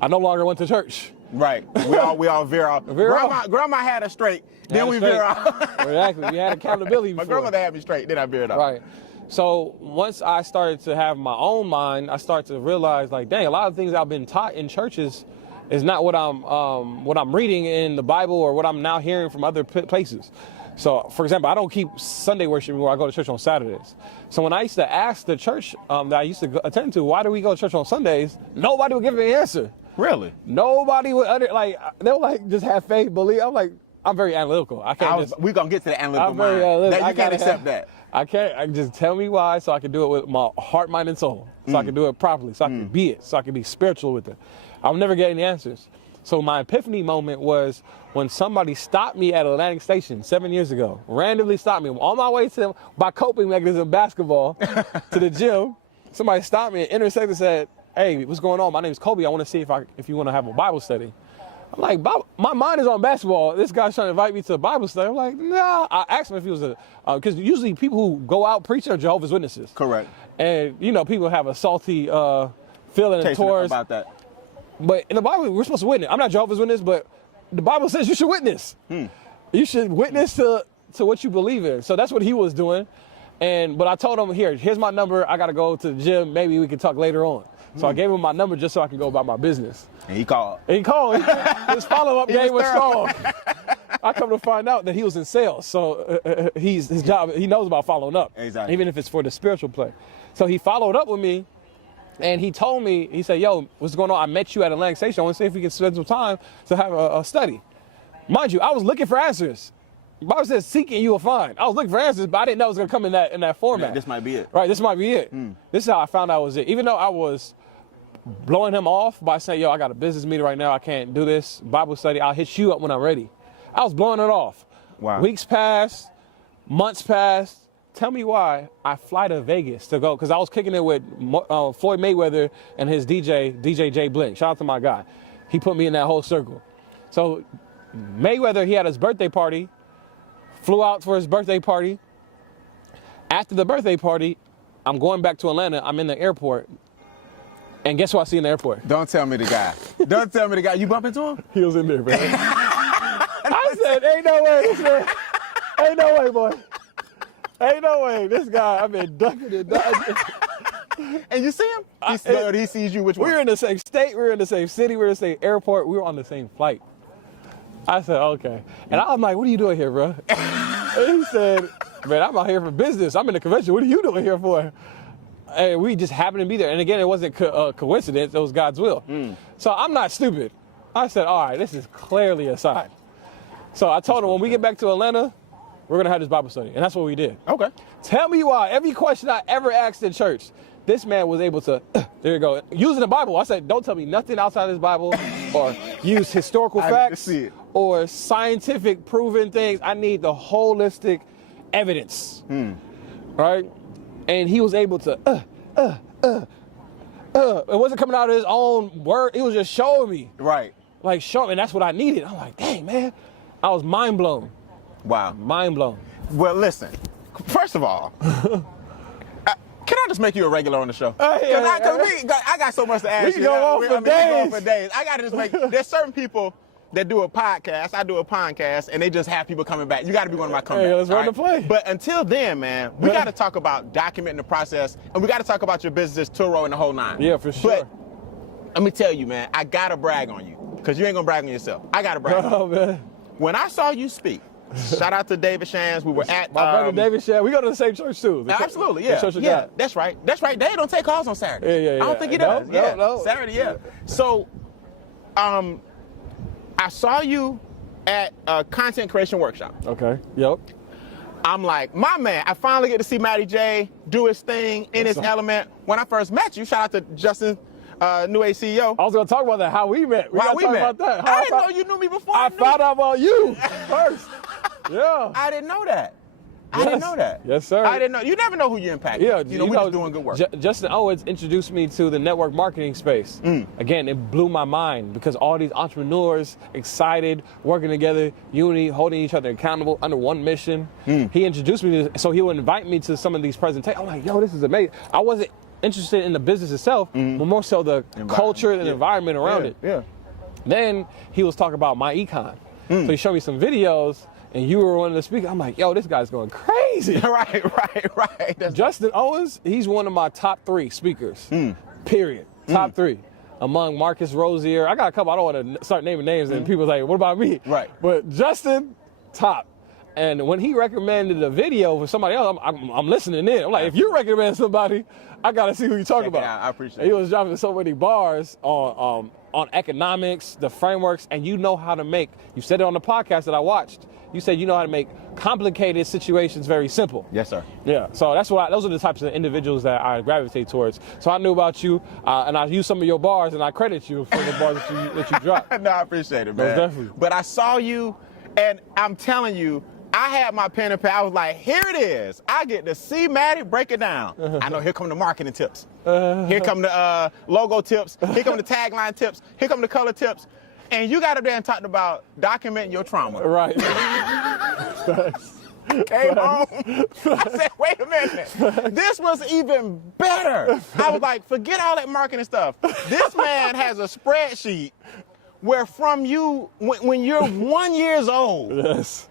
I no longer went to church. Right. We all veer off. Grandma had us straight, then we veer off. Exactly. We had accountability before. My grandmother had me straight, then I veered off. Right. So once I started to have my own mind, I started to realize, like, dang, a lot of things I've been taught in churches is not what I'm reading in the Bible or what I'm now hearing from other places. So, for example, I don't keep Sunday worship anymore. I go to church on Saturdays. So when I used to ask the church that I used to attend to, why do we go to church on Sundays? Nobody would give me an answer. Really? Nobody would they would like just have faith, believe. I'm like, I'm very analytical. We're gonna get to the analytical mind. That you can't accept that. I can't. I just tell me why, so I can do it with my heart, mind, and soul. So I can do it properly. So I can be it. So I can be spiritual with it. I'll never get any answers. So my epiphany moment was when somebody stopped me at Atlantic Station 7 years ago, randomly stopped me on my way to my coping mechanism basketball to the gym. Somebody stopped me and intersected and said, hey, what's going on? My name is Kobe. I want to see if you want to have a Bible study. I'm like, my mind is on basketball. This guy's trying to invite me to a Bible study. I'm like, nah. I asked him if he was because usually people who go out preaching are Jehovah's Witnesses. Correct. And, people have a salty feeling towards about that. But in the Bible, we're supposed to witness. I'm not Jehovah's Witness, but the Bible says you should witness. You should witness to what you believe in. So that's what he was doing. But I told him, here's my number. I got to go to the gym. Maybe we can talk later on. So I gave him my number just so I can go about my business. And he called. His follow-up game was strong. I come to find out that he was in sales. So his job, he knows about following up. Exactly. Even if it's for the spiritual play. So he followed up with me. And he told me, he said, yo, what's going on? I met you at Atlantic Station. I want to see if we can spend some time to have a study. Mind you, I was looking for answers. The Bible says, seeking you will find. I was looking for answers, but I didn't know it was going to come in that format. Yeah, this might be it. Right, this might be it. This is how I found out it was it. Even though I was blowing him off by saying, yo, I got a business meeting right now. I can't do this Bible study. I'll hit you up when I'm ready. I was blowing it off. Wow. Weeks passed, months passed. Tell me why I fly to Vegas to go, because I was kicking it with Floyd Mayweather and his DJ Jay Blink. Shout out to my guy. He put me in that whole circle. So Mayweather, he had his birthday party, flew out for his birthday party. After the birthday party, I'm going back to Atlanta. I'm in the airport. And guess what I see in the airport? Don't tell me the guy. Don't tell me the guy. You bump into him? He was in there, man. I said, ain't no way, this man. Ain't no way, boy. Ain't no way. This guy, I've been ducking and dodging. And you see him? He sees you. Which one? We're in the same state. We're in the same city. We're in the same airport. We were on the same flight. I said, okay. And I'm like, what are you doing here, bro? And he said, Man, I'm out here for business. I'm in the convention. What are you doing here for? And we just happened to be there. And again, it wasn't coincidence. It was God's will. So I'm not stupid. I said, all right, this is clearly a sign. So I told him, when we get back to Atlanta, we're going to have this Bible study. And that's what we did. Okay. Tell me why every question I ever asked in church, this man was able to, there you go, using the Bible. I said, don't tell me nothing outside this Bible or use historical facts or scientific proven things. I need the holistic evidence. Right? And he was able to, it wasn't coming out of his own word. He was just showing me. Right. Like, show me. And that's what I needed. I'm like, dang, man. I was mind blown. Wow. Mind blown. Well, listen, first of all, can I just make you a regular on the show? I got so much to ask you. We can go on for days. I got to just make, there's certain people that do a podcast, I do a podcast, and they just have people coming back. You got to be one of my comebacks. Hey, let's run the play. But until then, man, we got to talk about documenting the process, and we got to talk about your business, Turo, and the whole nine. Yeah, for sure. But let me tell you, man, I got to brag on you, because you ain't going to brag on yourself. I got to brag on you. Man. When I saw you speak, shout out to David Shans. We were at my brother David Shans. We go to the same church too. Absolutely, yeah. Yeah, that's right. That's right. They don't take calls on Saturday. Yeah. I don't think he does. No. Saturday, yeah. So, I saw you at a content creation workshop. Okay. Yep. I'm like, my man, I finally get to see Matty J do his thing in his element. When I first met you, shout out to Justin, new age CEO. I was going to talk about that, how we met. How we met. About that. I didn't know you knew me before. I found out about you first. Yeah. I didn't know that. I didn't know that. Yes, sir. I didn't know. You never know who you impact. Yeah, we're just doing good work. Justin Owens introduced me to the network marketing space. Again, it blew my mind because all these entrepreneurs, excited, working together, unity, holding each other accountable under one mission. He introduced me to, so he would invite me to some of these presentations. I'm like, yo, this is amazing. I wasn't interested in the business itself, but more so the culture and environment around it. Yeah. Then he was talking about my econ. So he showed me some videos. And you were one of the speakers. I'm like, yo, this guy's going crazy. Right. Justin Owens, he's one of my top 3 speakers. Period. Top 3. Among Marcus Rosier. I got a couple. I don't want to start naming names and people like, what about me? Right. But Justin, top. And when he recommended a video for somebody else, I'm listening in. I'm like, if you recommend somebody, I got to see who you're talking about. I appreciate it. He was dropping so many bars on economics, the frameworks, and you know how to make, you said it on the podcast that I watched, you said you know how to make complicated situations very simple. Yes, sir. Yeah, so that's why those are the types of individuals that I gravitate towards. So I knew about you, and I used some of your bars, and I credit you for the bars that you dropped. No, I appreciate it, man. Most definitely. But I saw you, and I'm telling you, I had my pen and pad. I was like, here it is. I get to see Matty break it down. I know, here come the marketing tips. Here come the logo tips. Here come the tagline tips. Here come the color tips. And you got up there and talked about documenting your trauma. Right. Came home. I said, wait a minute. This was even better. I was like, forget all that marketing stuff. This man has a spreadsheet where from you, when you're 1 year old, yes.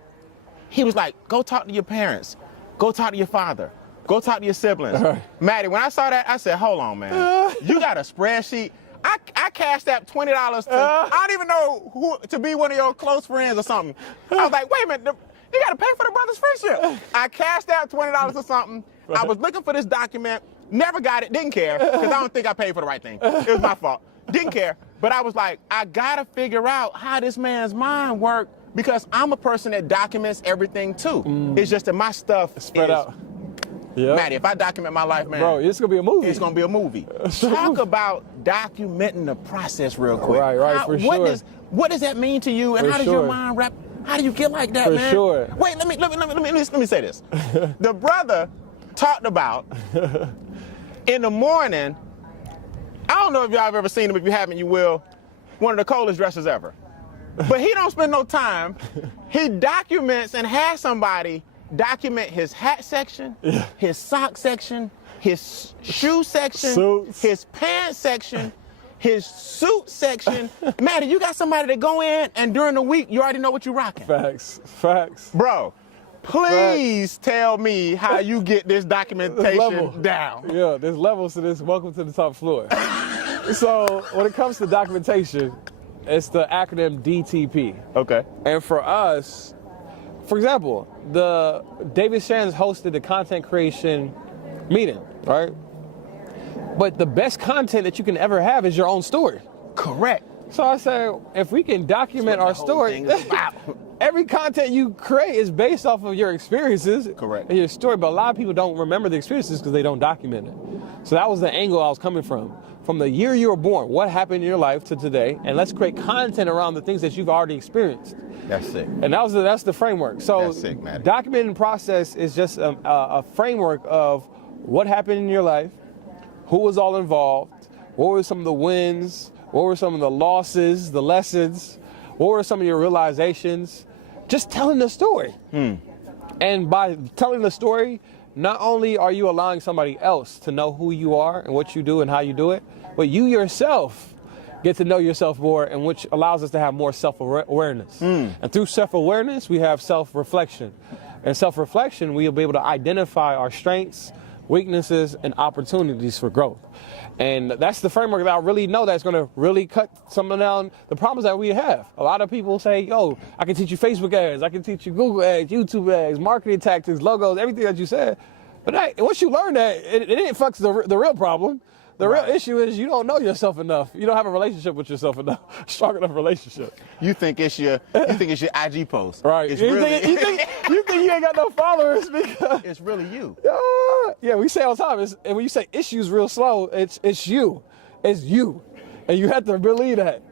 He was like, go talk to your parents. Go talk to your father. Go talk to your siblings. Right. Matty, when I saw that, I said, hold on, man. You got a spreadsheet? I cashed out $20 to, I don't even know who, to be one of your close friends or something. I was like, wait a minute, you got to pay for the brother's friendship. I cashed out $20 or something. Right. I was looking for this document, never got it, didn't care, because I don't think I paid for the right thing. It was my fault. Didn't care. But I was like, I got to figure out how this man's mind worked. Because I'm a person that documents everything too. It's just that my stuff spread out. Yeah. Matty, if I document my life, man, bro, it's gonna be a movie. It's gonna be a movie. Talk about documenting the process real quick. Right, for sure. What does that mean to you, and how does your mind wrap? How do you get like that, man? For sure. Wait, let me say this. The brother talked about in the morning. I don't know if y'all have ever seen him. If you haven't, you will. One of the coldest dressers ever. But he don't spend no time. He documents and has somebody document his hat section, his sock section, his shoe section, suits, his pants section, his suit section. Matty, you got somebody to go in and during the week, you already know what you're rocking. Facts. Bro, please tell me how you get this documentation down. Yeah, there's levels to this. Welcome to the top floor. So when it comes to documentation, it's the acronym DTP. Okay. And for us, for example, the David Shands hosted the content creation meeting, right? But the best content that you can ever have is your own story. Correct. So I said, if we can document our story, every content you create is based off of your experiences. Correct. And your story, but a lot of people don't remember the experiences because they don't document it. So that was the angle I was coming from. From the year you were born, what happened in your life to today, and let's create content around the things that you've already experienced. That's sick. And that's the framework. So that's sick, Matty. Documenting process is just a framework of what happened in your life, who was all involved, what were some of the wins, what were some of the losses, the lessons, what were some of your realizations, just telling the story. And by telling the story, not only are you allowing somebody else to know who you are and what you do and how you do it, but you yourself get to know yourself more, and which allows us to have more self-awareness. And through self-awareness, we have self-reflection. And self-reflection, we'll be able to identify our strengths, weaknesses, and opportunities for growth. And that's the framework that I really know that's going to really cut some of down the problems that we have. A lot of people say, yo, I can teach you Facebook ads, I can teach you Google ads, YouTube ads, marketing tactics, logos, everything that you said. But once you learn that, it ain't fucks the real problem. The real issue is you don't know yourself enough. You don't have a relationship with yourself enough, strong enough relationship. You think it's your IG post. Right. It's you really, think you ain't got no followers because it's really you. Yeah, we say all the time, and when you say issues real slow, it's you. It's you. And you have to believe that.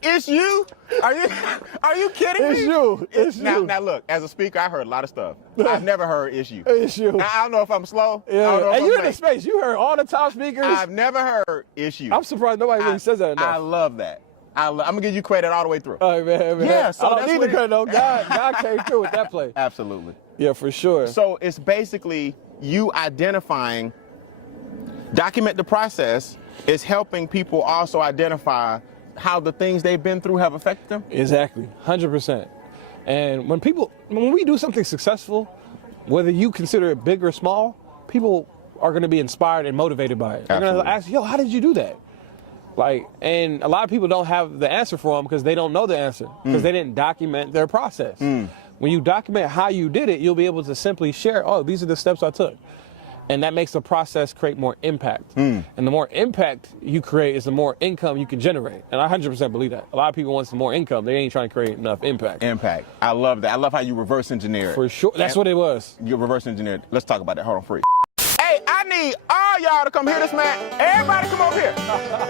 It's you? Are you kidding me? It's you. It's you. Now look, as a speaker, I heard a lot of stuff. I've never heard it's you. It's you. Now, I don't know if I'm slow. Yeah. And you're in the space. You heard all the top speakers. I've never heard it's you. I'm surprised nobody really says that enough. I love that. I'm going to give you credit all the way through. All right, man. Yeah, so I don't need the credit, though. God came through with that play. Absolutely. Yeah, for sure. So it's basically you identifying, document the process, is helping people also identify how the things they've been through have affected them? Exactly, 100%. And when we do something successful, whether you consider it big or small, people are going to be inspired and motivated by it. They're going to ask, yo, how did you do that? And a lot of people don't have the answer for them because they don't know the answer, because they didn't document their process. When you document how you did it, you'll be able to simply share, oh, these are the steps I took. And that makes the process create more impact. And the more impact you create is the more income you can generate. And I 100% believe that. A lot of people want some more income. They ain't trying to create enough impact. Impact. I love that. I love how you reverse engineer it. For sure. That's what it was. You reverse engineered. Let's talk about that. Hold on, free. Hey, I need all y'all to come hear this, man. Everybody come over here.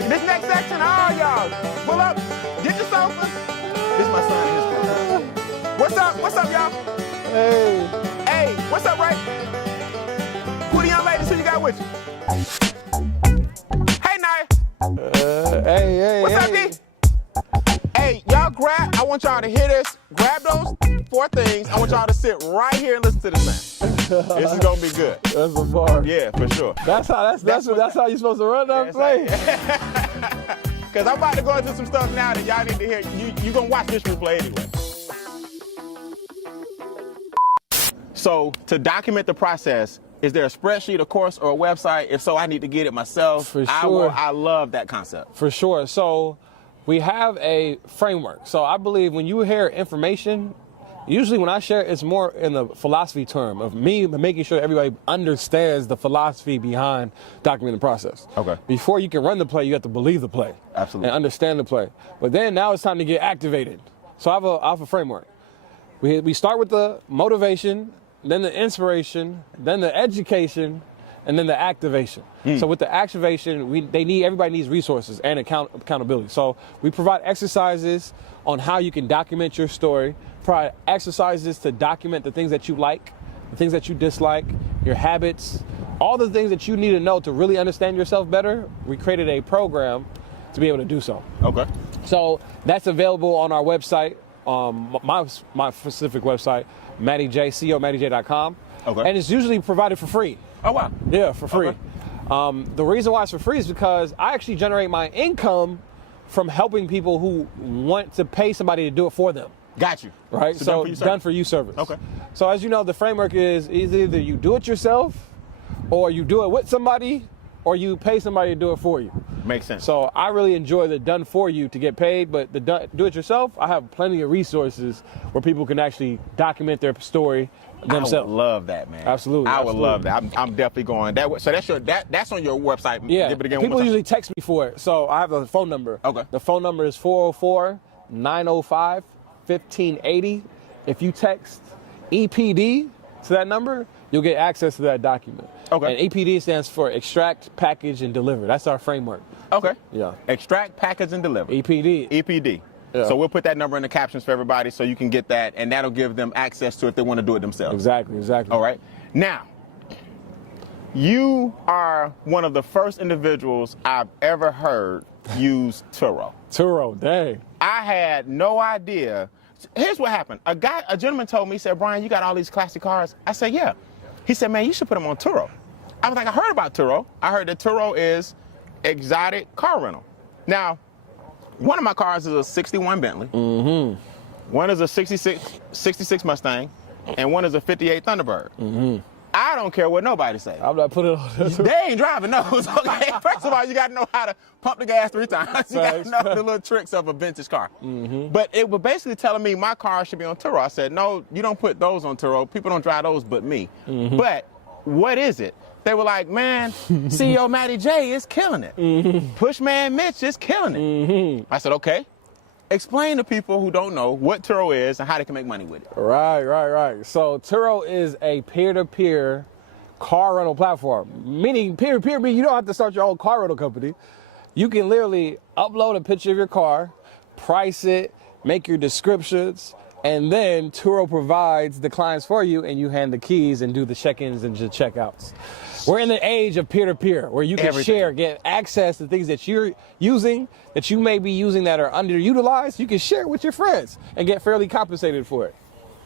This next section, all y'all. Pull up. Get your sofas. This is my son and his crew. What's up? What's up, y'all? Hey. Hey, what's up, Ray? Who the young ladies who you got with you? Hey, Naya. Hey. What's up, D? Hey, y'all I want y'all to hear this. Grab those 4 things. I want y'all to sit right here and listen to this man. This is gonna be good. That's a bar. Yeah, for sure. That's how you're supposed to run that play. Because I'm about to go into some stuff now that y'all need to hear. You're gonna watch this replay anyway. So to document the process, is there a spreadsheet, a course, or a website? If so, I need to get it myself. For sure. I love that concept. For sure. So we have a framework. So I believe when you hear information, usually when I share, it's more in the philosophy term of me making sure everybody understands the philosophy behind documenting the process. Okay. Before you can run the play, you have to believe the play. Absolutely. And understand the play. But then now it's time to get activated. So I have a framework. We start with the motivation, then the inspiration, then the education, and then the activation. So with the activation, everybody needs resources and accountability. So we provide exercises on how you can document your story, provide exercises to document the things that you like, the things that you dislike, your habits, all the things that you need to know to really understand yourself better. We created a program to be able to do so. Okay. So that's available on our website, my specific website, Matty J, CEOMattyJ.com. Okay. And it's usually provided for free. Oh, wow. Yeah, for free. Okay. The reason why it's for free is because I actually generate my income from helping people who want to pay somebody to do it for them. Got you. Right? So done for you service. Okay. So as you know, the framework is either you do it yourself, or you do it with somebody, or you pay somebody to do it for you. Makes sense. So I really enjoy the done for you to get paid, but the do it yourself, I have plenty of resources where people can actually document their story themselves. I would love that, man. Absolutely. I would love that. I'm definitely going that way. So that's on your website. Yeah. Give it again People usually text me for it. So I have a phone number. Okay. The phone number is 404-905-1580. If you text EPD to that number, you'll get access to that document. Okay. And EPD stands for extract, package, and deliver. That's our framework. Okay. Yeah. Extract, package, and deliver. EPD. EPD. Yeah. So we'll put that number in the captions for everybody so you can get that, and that'll give them access to it if they want to do it themselves. Exactly. All right. Now, you are one of the first individuals I've ever heard use Turo. Turo, dang. I had no idea. Here's what happened. A gentleman told me, he said, Brian, you got all these classic cars? I said, yeah. He said, man, you should put them on Turo. I was like, I heard about Turo. I heard that Turo is exotic car rental. Now, one of my cars is a 61 Bentley. Mm-hmm. One is a 66 Mustang, and one is a 58 Thunderbird. Mm-hmm. I don't care what nobody say. I'm not putting it on this. They ain't driving those, okay? First of all, you got to know how to pump the gas 3 times. You got to know the little tricks of a vintage car. Mm-hmm. But it was basically telling me my car should be on Turo. I said, no, you don't put those on Turo. People don't drive those but me. Mm-hmm. But what is it? They were like, man, CEO Matty J is killing it. Mm-hmm. Pushman Mitch is killing it. Mm-hmm. I said, okay. Explain to people who don't know what Turo is and how they can make money with it. Right. So Turo is a peer-to-peer car rental platform. Meaning peer-to-peer means you don't have to start your own car rental company. You can literally upload a picture of your car, price it, make your descriptions, and then Turo provides the clients for you, and you hand the keys and do the check-ins and the check-outs. We're in the age of peer-to-peer, where you can share, get access to things that you're using, that you may be using that are underutilized. You can share it with your friends and get fairly compensated for it.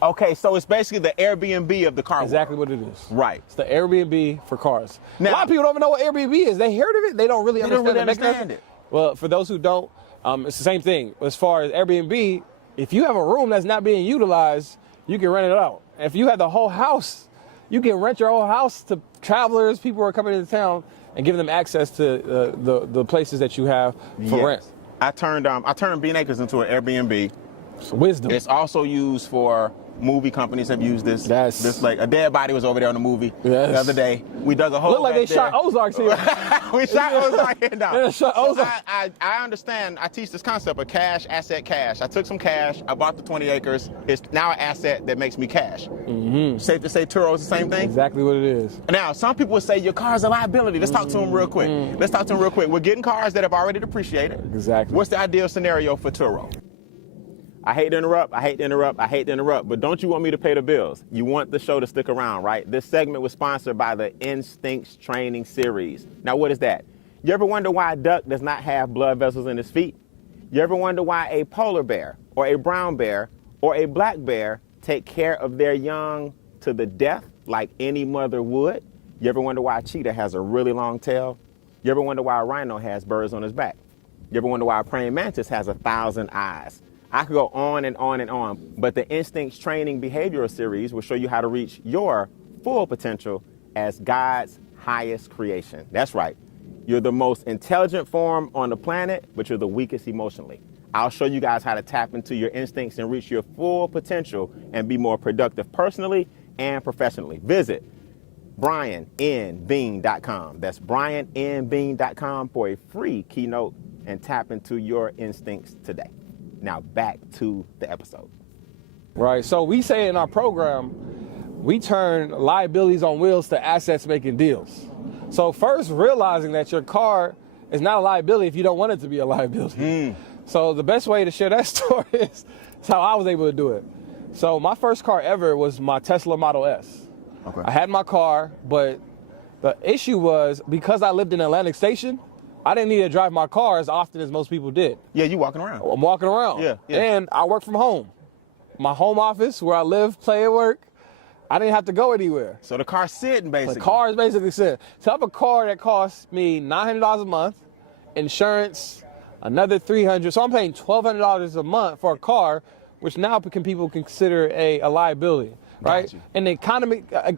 Okay, so it's basically the Airbnb of the car Exactly world. what it is. Right. It's the Airbnb for cars. Now, a lot of people don't even know what Airbnb is. They heard of it. They don't really understand it. Well, for those who don't, it's the same thing. As far as Airbnb, if you have a room that's not being utilized, you can rent it out. If you have the whole house, you can rent your whole house to travelers, people who are coming into town, and give them access to the places that you have for rent. I turned Bean Acres into an Airbnb. It's wisdom. It's also used for movie companies have used this. Yes. This like a dead body was over there on the movie the other day. We dug a hole. Looked like they shot Ozarks here. We shot Ozark here down. Yeah, shot Ozark. I understand. I teach this concept of cash, asset, cash. I took some cash. I bought the 20 acres. It's now an asset that makes me cash. Mm-hmm. Safe to say Turo is the same thing? Exactly what it is. Now, some people would say your car's a liability. Let's talk to them real quick. We're getting cars that have already depreciated. Exactly. What's the ideal scenario for Turo? I hate to interrupt, but don't you want me to pay the bills? You want the show to stick around, right? This segment was sponsored by the Instincts Training Series. Now, what is that? You ever wonder why a duck does not have blood vessels in his feet? You ever wonder why a polar bear or a brown bear or a black bear take care of their young to the death like any mother would? You ever wonder why a cheetah has a really long tail? You ever wonder why a rhino has birds on his back? You ever wonder why a praying mantis has 1,000 eyes? I could go on and on and on, but the Instincts Training Behavioral Series will show you how to reach your full potential as God's highest creation. That's right. You're the most intelligent form on the planet, but you're the weakest emotionally. I'll show you guys how to tap into your instincts and reach your full potential and be more productive personally and professionally. Visit briannbean.com. That's briannbean.com for a free keynote and tap into your instincts today. Now back to the episode. Right, so we say in our program, we turn liabilities on wheels to assets making deals. So first, realizing that your car is not a liability if you don't want it to be a liability. So the best way to share that story is how I was able to do it. So my first car ever was my Tesla Model S. Okay. I had my car, but the issue was because I lived in Atlantic Station, I didn't need to drive my car as often as most people did. Yeah, you walking around. I'm walking around. Yeah. And I work from home. My home office, where I live, play, and work, I didn't have to go anywhere. So the car's sitting, basically. The car is basically sitting. So I have a car that costs me $900 a month, insurance, another $300. So I'm paying $1,200 a month for a car, which now people consider a liability, right? In the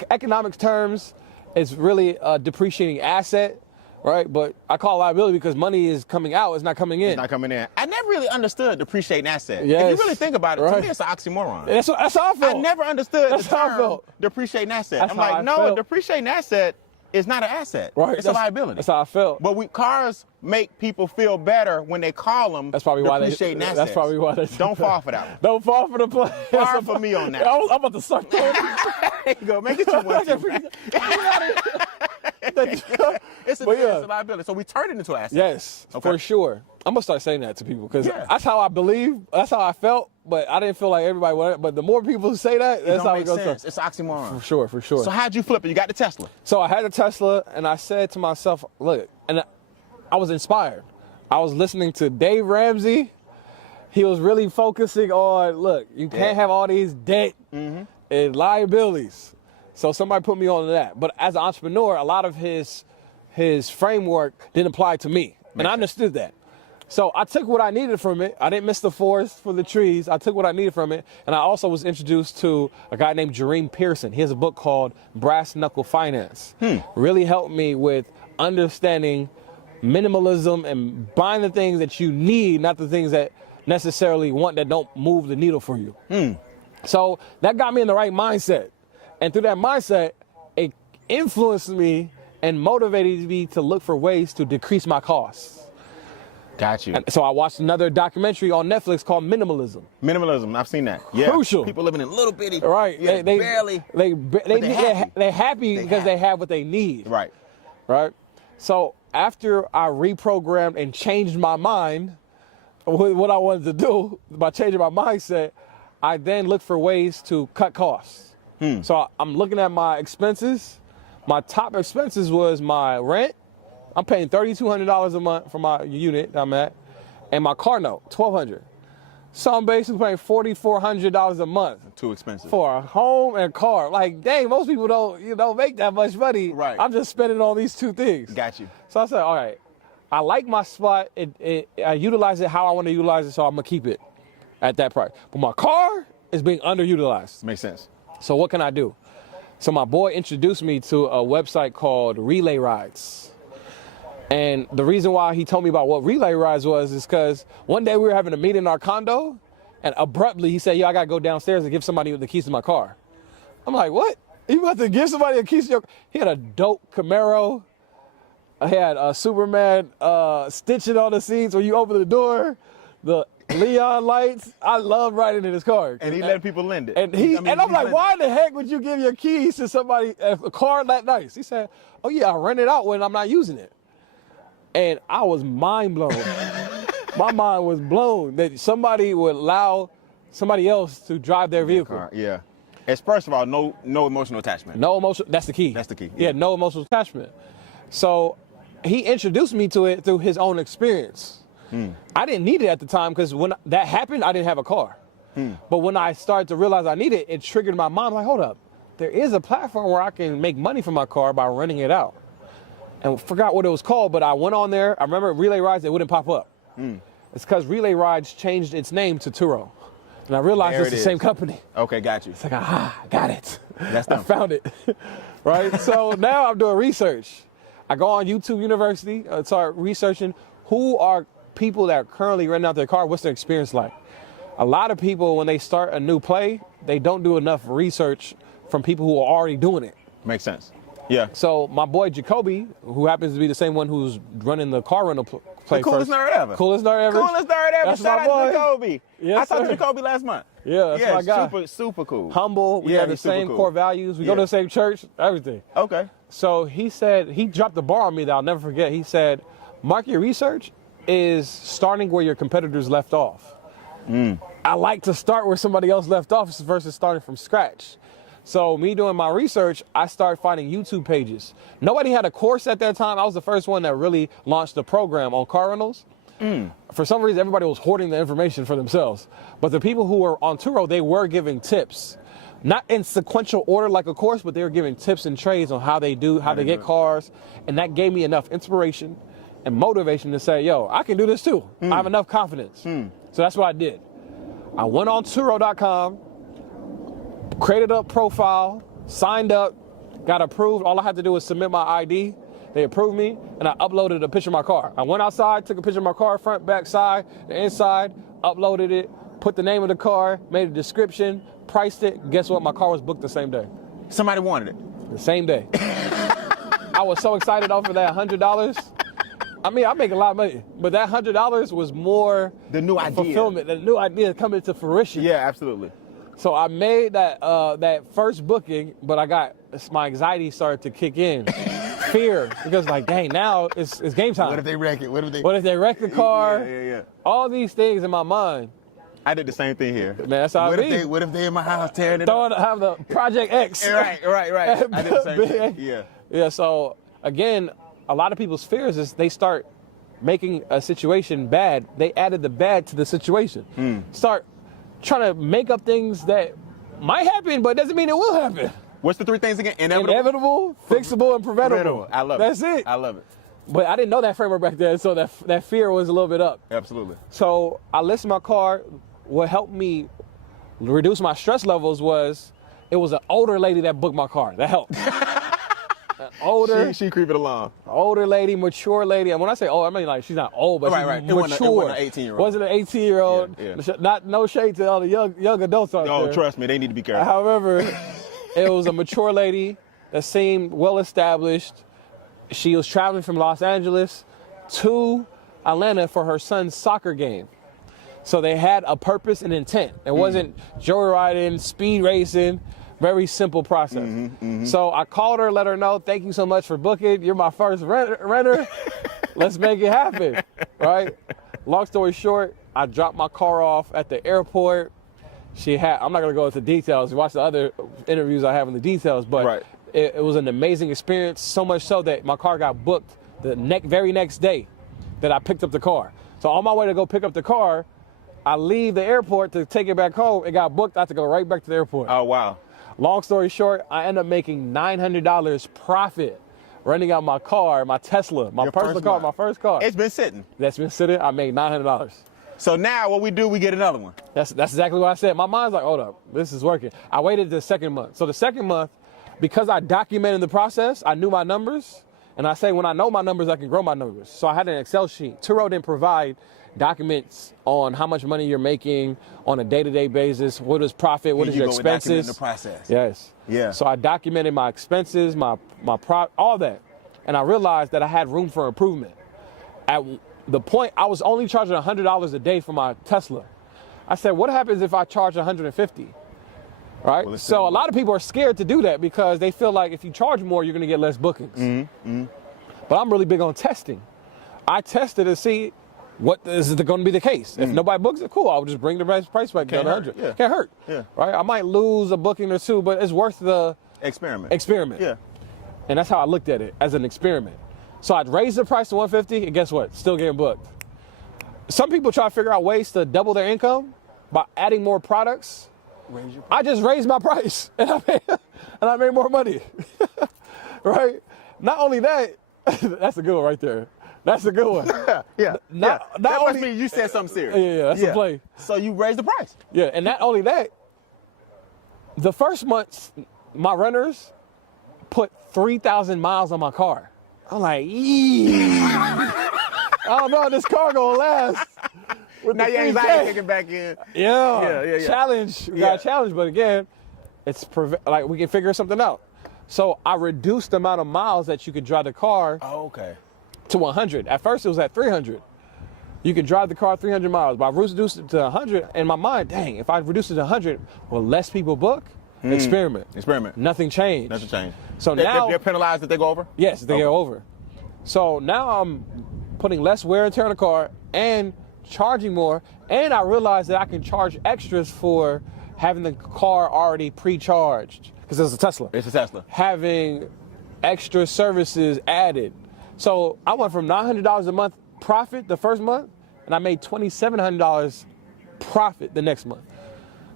economics terms, it's really a depreciating asset. right? But I call it liability because money is coming out, it's not coming in. It's not coming in. I never really understood depreciating asset. Yes. If you really think about it, Right. to me it's an oxymoron. That's how I felt. I never understood That's the how I term felt. depreciating asset. That's I'm how like, I no, felt. a depreciating asset is not an asset. Right. It's a liability. That's how I felt. But cars make people feel better when they call them That's probably why depreciating assets. That's probably why they Don't fall for that one. Don't fall for the play. Far for me on that. I'm about to start throwing. There you go. Make it 2-1-2. It's a liability. So we turn it into an asset. Yes, Okay. for sure. I'm gonna start saying that to people because Yeah. that's how I believe. That's how I felt, but I didn't feel like everybody wanted. But the more people say that, that's Don't how make it goes. sense. It's oxymoron. For sure, for sure. So how'd you flip it? You got the Tesla. So I had a Tesla, and I said to myself, look, and I was inspired. I was listening to Dave Ramsey. He was really focusing on, look, you can't have all these debt and liabilities. So somebody put me on that. But as an entrepreneur, a lot of his framework didn't apply to me, and I understood that. So I took what I needed from it. I didn't miss the forest for the trees. I took what I needed from it. And I also was introduced to a guy named Jereme Pearson. He has a book called Brass Knuckle Finance. Really helped me with understanding minimalism and buying the things that you need, not the things that necessarily want that don't move the needle for you. So that got me in the right mindset. And through that mindset, it influenced me and motivated me to look for ways to decrease my costs. Got you. And so I watched another documentary on Netflix called Minimalism. Minimalism, I've seen that. Yeah. Crucial. People living in little bitty. Right. Yeah, barely. They're happy because they have what they need. Right. Right. So after I reprogrammed and changed my mind, what I wanted to do by changing my mindset, I then looked for ways to cut costs. So I'm looking at my expenses. My top expenses was my rent. I'm paying $3,200 a month for my unit that I'm at, and my car note, $1,200. So I'm basically paying $4,400 a month. Too expensive. For a home and car. Like, dang, most people don't make that much money. Right. I'm just spending on these two things. Got you. So I said, all right, I like my spot. I utilize it how I want to utilize it, so I'm gonna keep it at that price. But my car is being underutilized. Makes sense. So what can I do? So my boy introduced me to a website called Relay Rides. And the reason why he told me about what Relay Rides was is because one day we were having a meeting in our condo, and abruptly he said, yo, I gotta go downstairs and give somebody the keys to my car. I'm like, what? You about to give somebody the keys to your car? He had a dope Camaro. I had a Superman stitching on the seats when you open the door, the Leon lights. I love riding in his car. And he let people lend it. And I'm like, why the heck would you give your keys to somebody, a car that nice? He said, oh yeah, I rent it out when I'm not using it. And I was mind blown. My mind was blown that somebody would allow somebody else to drive their vehicle. Yeah. It's first of all, no emotional attachment. No emotional, that's the key. That's the key. Yeah, no emotional attachment. So he introduced me to it through his own experience. I didn't need it at the time because when that happened, I didn't have a car. But when I started to realize I needed it, it triggered my mind. Like, hold up, there is a platform where I can make money from my car by renting it out. And forgot what it was called, but I went on there. I remember Relay Rides, it wouldn't pop up. It's because Relay Rides changed its name to Turo. And I realized it's the same company. Okay, got you. It's like, got it. That's I found it. Right? So now I'm doing research. I go on YouTube University, start researching who are people that are currently renting out their car, what's their experience like. A lot of people, when they start a new play, they don't do enough research from people who are already doing it. Makes sense. Yeah. So my boy Jacoby, who happens to be the same one who's running the car rental play The coolest nerd ever. Coolest nerd ever. Coolest nerd ever. That's Shout my out to boy. Jacoby. Yes, I talked sir. to Jacoby last month. Yeah, that's my guy. Super cool. Humble. We have the he's super same cool. core values. We go to the same church. Everything. Okay. So he said, he dropped the bar on me that I'll never forget. He said, market research is starting where your competitors left off. I like to start where somebody else left off versus starting from scratch. So me doing my research, I started finding YouTube pages. Nobody had a course at that time. I was the first one that really launched a program on car rentals. For some reason, everybody was hoarding the information for themselves. But the people who were on Turo, they were giving tips. Not in sequential order like a course, but they were giving tips and trades on how they get cars. And that gave me enough inspiration and motivation to say, yo, I can do this too. I have enough confidence. So that's what I did. I went on Turo.com, created a profile, signed up, got approved. All I had to do was submit my ID, They approved me, and I uploaded a picture of my car. I went outside, took a picture of my car, front, back, side, the inside, uploaded it, put the name of the car, made a description, priced it. Guess what? My car was booked the same day. Somebody wanted it. The same day. I was so excited off of that $100. I mean, I make a lot of money, but that $100 was more the new idea, fulfillment, the new idea coming to fruition. Yeah, absolutely. So I made that first booking, but my anxiety started to kick in. Fear, because like, dang, now it's game time. What if they wreck it? What if they wreck the car? Yeah. All these things in my mind. I did the same thing here. Man, that's how it be. What if they in my house tearing it up? Have the Project X. Right. I did the same thing. Yeah. Yeah, so again, a lot of people's fears is they start making a situation bad. They added the bad to the situation. Start trying to make up things that might happen, but doesn't mean it will happen. What's the three things again? Inevitable, fixable, and preventable. I love it. That's it. I love it. But I didn't know that framework back then, so that fear was a little bit up. Absolutely. So I listed my car. What helped me reduce my stress levels was it was an older lady that booked my car. That helped. Older. She creeping along. Older lady, mature lady. And when I say old, I mean like she's not old, but she's mature. It wasn't an 18-year-old. Wasn't an 18-year-old. Yeah. No shade to all the young adults out there. Oh, trust me, they need to be careful. However, it was a mature lady that seemed well established. She was traveling from Los Angeles to Atlanta for her son's soccer game. So they had a purpose and intent. It wasn't joyriding, speed racing. Very simple process. So I called her, let her know, thank you so much for booking. You're my first renter. Let's make it happen, right? Long story short, I dropped my car off at the airport. I'm not gonna go into details. Watch the other interviews I have in the details, but it was an amazing experience, so much so that my car got booked the very next day that I picked up the car. So on my way to go pick up the car, I leave the airport to take it back home. It got booked. I had to go right back to the airport. Oh, wow. Long story short, I ended up making $900 profit renting out my car, my Tesla, my personal car, my first car. It's been sitting. That's been sitting. I made $900. So now what we do, we get another one. That's exactly what I said. My mind's like, hold up, this is working. I waited the second month. So the second month, because I documented the process, I knew my numbers. And I say when I know my numbers, I can grow my numbers. So I had an Excel sheet. Turo didn't provide documents on how much money you're making on a day-to-day basis. What is profit? What is your expenses? The process. Yes. Yeah. So I documented my expenses, all that, and I realized that I had room for improvement. At the point I was only charging $100 a day for my Tesla. I said, what happens if I charge $150? Right. Well, so a lot of people are scared to do that because they feel like if you charge more, you're going to get less bookings. But I'm really big on testing. I tested to see what is going to be the case. If nobody books it, cool. I'll just bring the price back down to 100. Yeah. Can't hurt. Yeah. Right. I might lose a booking or two, but it's worth the experiment. Yeah. And that's how I looked at it, as an experiment. So I'd raise the price to 150, and guess what? Still getting booked. Some people try to figure out ways to double their income by adding more products. I just raised my price, and I made more money. Right? Not only that, that's a good one right there. That's a good one. That must mean you said something serious. Yeah, that's a play. So you raised the price. Yeah, and not only that, the first months, my renters put 3,000 miles on my car. I'm like, I don't know if this car gonna last. Now your anxiety kicking back in. Yeah. Challenge. We got a challenge, but again, it's like we can figure something out. So I reduced the amount of miles that you could drive the car. Oh, okay. To 100. At first it was at 300. You could drive the car 300 miles. But I reduced it to 100. In my mind, dang, if I reduce it to 100, will less people book? Experiment. Nothing changed. So now they're penalized if they go over? Yes, they go over. So now I'm putting less wear and tear on the car and charging more. And I realized that I can charge extras for having the car already pre-charged. Because it's a Tesla. It's a Tesla. Having extra services added. So I went from $900 a month profit the first month, and I made $2,700 profit the next month.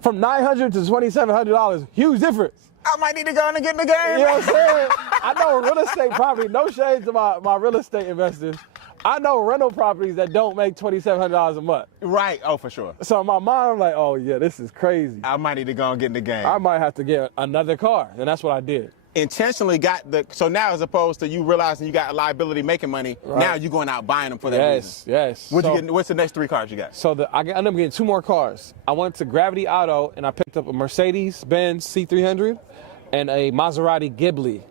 From $900 to $2,700, huge difference. I might need to go in and get in the game. You know what I'm saying? I know real estate property, no shade to my real estate investors. I know rental properties that don't make $2,700 a month. Right, oh, for sure. So in my mind, I'm like, oh yeah, this is crazy. I might need to go and get in the game. I might have to get another car, and that's what I did. intentionally got so now as opposed to you realizing you got a liability making money, now you're going out buying them for that reason. Yes. What's the next 3 cars you got? So I ended up getting 2 more cars. I went to Gravity Auto and I picked up a Mercedes-Benz C300 and a Maserati Ghibli,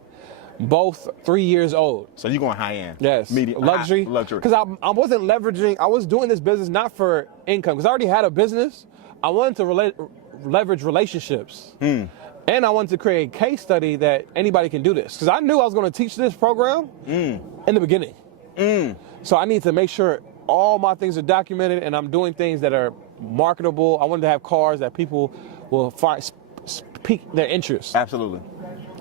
both 3 years old. So you're going high end. Yes. Medium. Luxury. Luxury. Because I wasn't leveraging, I was doing this business not for income, because I already had a business. I wanted to leverage relationships. And I wanted to create a case study that anybody can do this. Because I knew I was going to teach this program in the beginning. So I need to make sure all my things are documented and I'm doing things that are marketable. I wanted to have cars that people will pique their interest. Absolutely.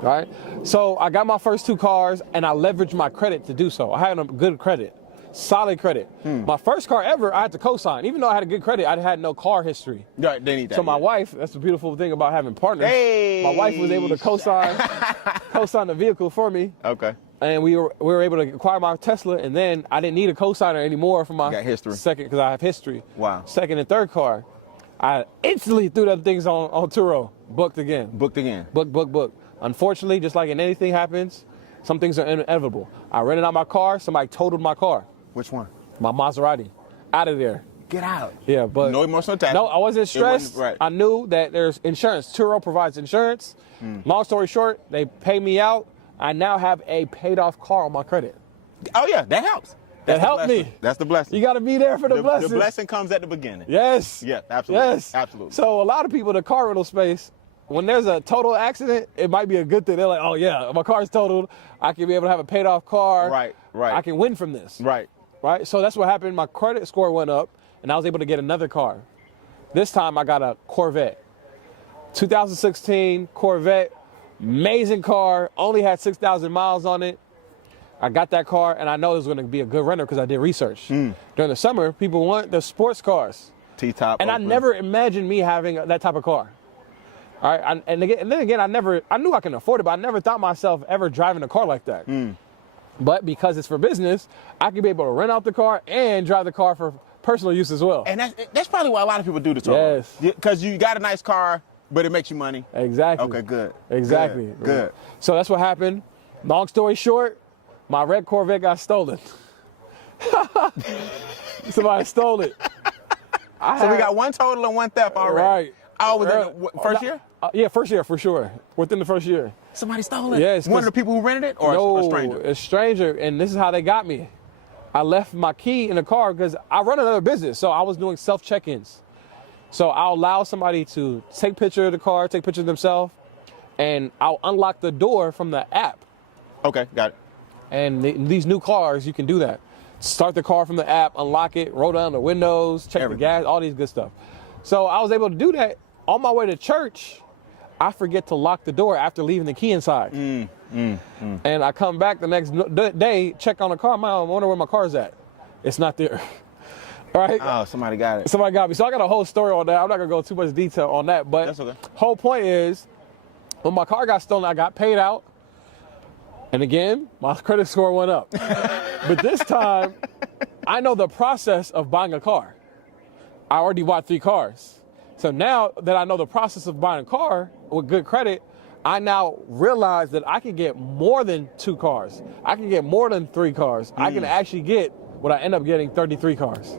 Right? So I got my first 2 cars and I leveraged my credit to do so. I had a good credit. Solid credit. My first car ever, I had to co-sign. Even though I had a good credit, I had no car history. Right, they need that. So my wife, that's the beautiful thing about having partners. Hey. My wife was able to co-sign the vehicle for me. Okay. And we were able to acquire my Tesla, and then I didn't need a co-signer anymore for my second, because I have history. Wow. Second and third car. I instantly threw them things on Turo. Booked again. Booked again. Book. Unfortunately, just like in anything happens, some things are inevitable. I rented out my car, somebody totaled my car. Which one? My Maserati. Out of there. Get out. Yeah, but no emotional attachment. No, I wasn't stressed. Right. I knew that there's insurance. Turo provides insurance. Long story short, they pay me out. I now have a paid off car on my credit. Oh yeah, that helps. That helped me. That's the blessing. You got to be there for the blessing. The blessing comes at the beginning. Yes. Yeah, absolutely. Yes. Absolutely. So a lot of people in the car rental space, when there's a total accident, it might be a good thing. They're like, oh yeah, my car's totaled. I can be able to have a paid off car. Right. I can win from this. Right. So that's what happened. My credit score went up, and I was able to get another car. This time I got a Corvette. 2016 Corvette, amazing car, only had 6,000 miles on it. I got that car, and I know it was going to be a good renter because I did research. During the summer, people want the sports cars. T-top. And I never imagined me having that type of car. All right, and then again, I knew I can afford it, but I never thought myself ever driving a car like that. But because it's for business, I could be able to rent out the car and drive the car for personal use as well. And that's probably why a lot of people do this. Yes. Because you got a nice car, but it makes you money. Exactly. Okay, good. Exactly. Good. So that's what happened. Long story short, my red Corvette got stolen. Somebody stole it. So we got one total and one theft already. Right. Oh, within first year? Yeah, first year for sure. Within the first year. Somebody stole it? Yes. One of the people who rented it, or no, a stranger? A stranger, and this is how they got me. I left my key in the car because I run another business, so I was doing self-check-ins. So I'll allow somebody to take a picture of the car, take pictures of themselves, and I'll unlock the door from the app. Okay, got it. And these new cars, you can do that. Start the car from the app, unlock it, roll down the windows, check the gas, all these good stuff. So I was able to do that. On my way to church, I forget to lock the door after leaving the key inside. And I come back the next day, check on the car. I wonder where my car's at. It's not there. Right? Oh, somebody got it. Somebody got me. So I got a whole story on that. I'm not going to go too much detail on that. But that's okay. Whole point is, when my car got stolen, I got paid out. And again, my credit score went up. But this time, I know the process of buying a car. I already bought 3 cars. So now that I know the process of buying a car with good credit, I now realize that I can get more than 2 cars. I can get more than 3 cars. I can actually get what I end up getting, 33 cars.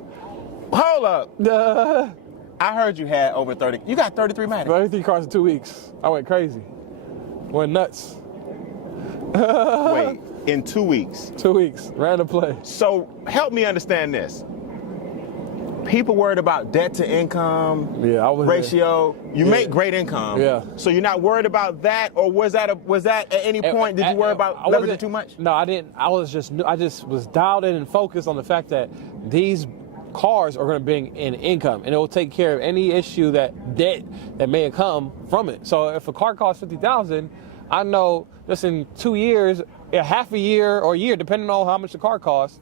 Hold up. I heard you had over 30. You got 33 Matty. 33 cars in 2 weeks. I went crazy. Went nuts. Wait, in 2 weeks? 2 weeks, random play. So help me understand this. People worried about debt to income ratio. You make great income. Yeah. So you're not worried about that, or was that at any point did you worry about leveraging too much? No, I didn't. I just was dialed in and focused on the fact that these cars are going to bring in income, and it will take care of any issue that may come from it. So if a car costs $50,000, I know just in 2 years, half a year or a year, depending on how much the car costs,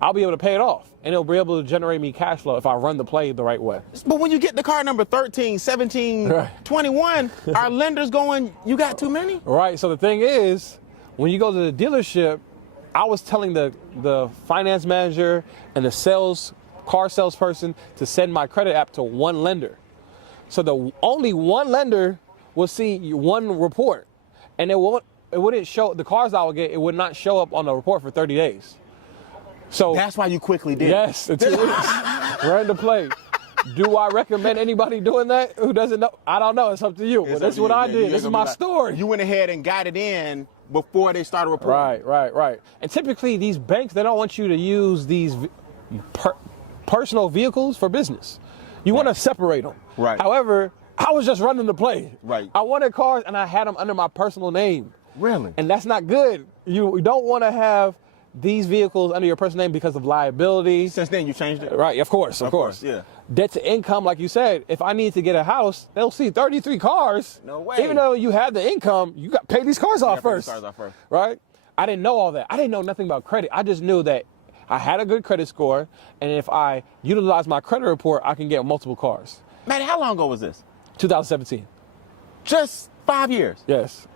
I'll be able to pay it off, and it'll be able to generate me cash flow if I run the play the right way. But when you get the car number 13, 17, 21, our lender's going, you got too many? Right, so the thing is, when you go to the dealership, I was telling the finance manager and the car salesperson to send my credit app to one lender. So only one lender will see one report, and it won't it wouldn't show, the cars I would get, it would not show up on the report for 30 days. So that's why you quickly did. Yes, in 2 weeks. Ran the play. Do I recommend anybody doing that who doesn't know? I don't know. It's up to you. But that's what I did. This is my story. You went ahead and got it in before they started reporting. Right. And typically these banks, they don't want you to use these personal vehicles for business. You want to separate them. Right. However, I was just running the play. Right. I wanted cars and I had them under my personal name. Really? And that's not good. You don't want to have these vehicles under your personal name because of liability. Since then, you changed it? Right, of course. Yeah. Debt to income, like you said, if I need to get a house, they'll see 33 cars. No way. Even though you have the income, you got to pay these cars off first. Right? I didn't know all that. I didn't know nothing about credit. I just knew that I had a good credit score, and if I utilize my credit report, I can get multiple cars. Matty, how long ago was this? 2017. Just 5 years? Yes.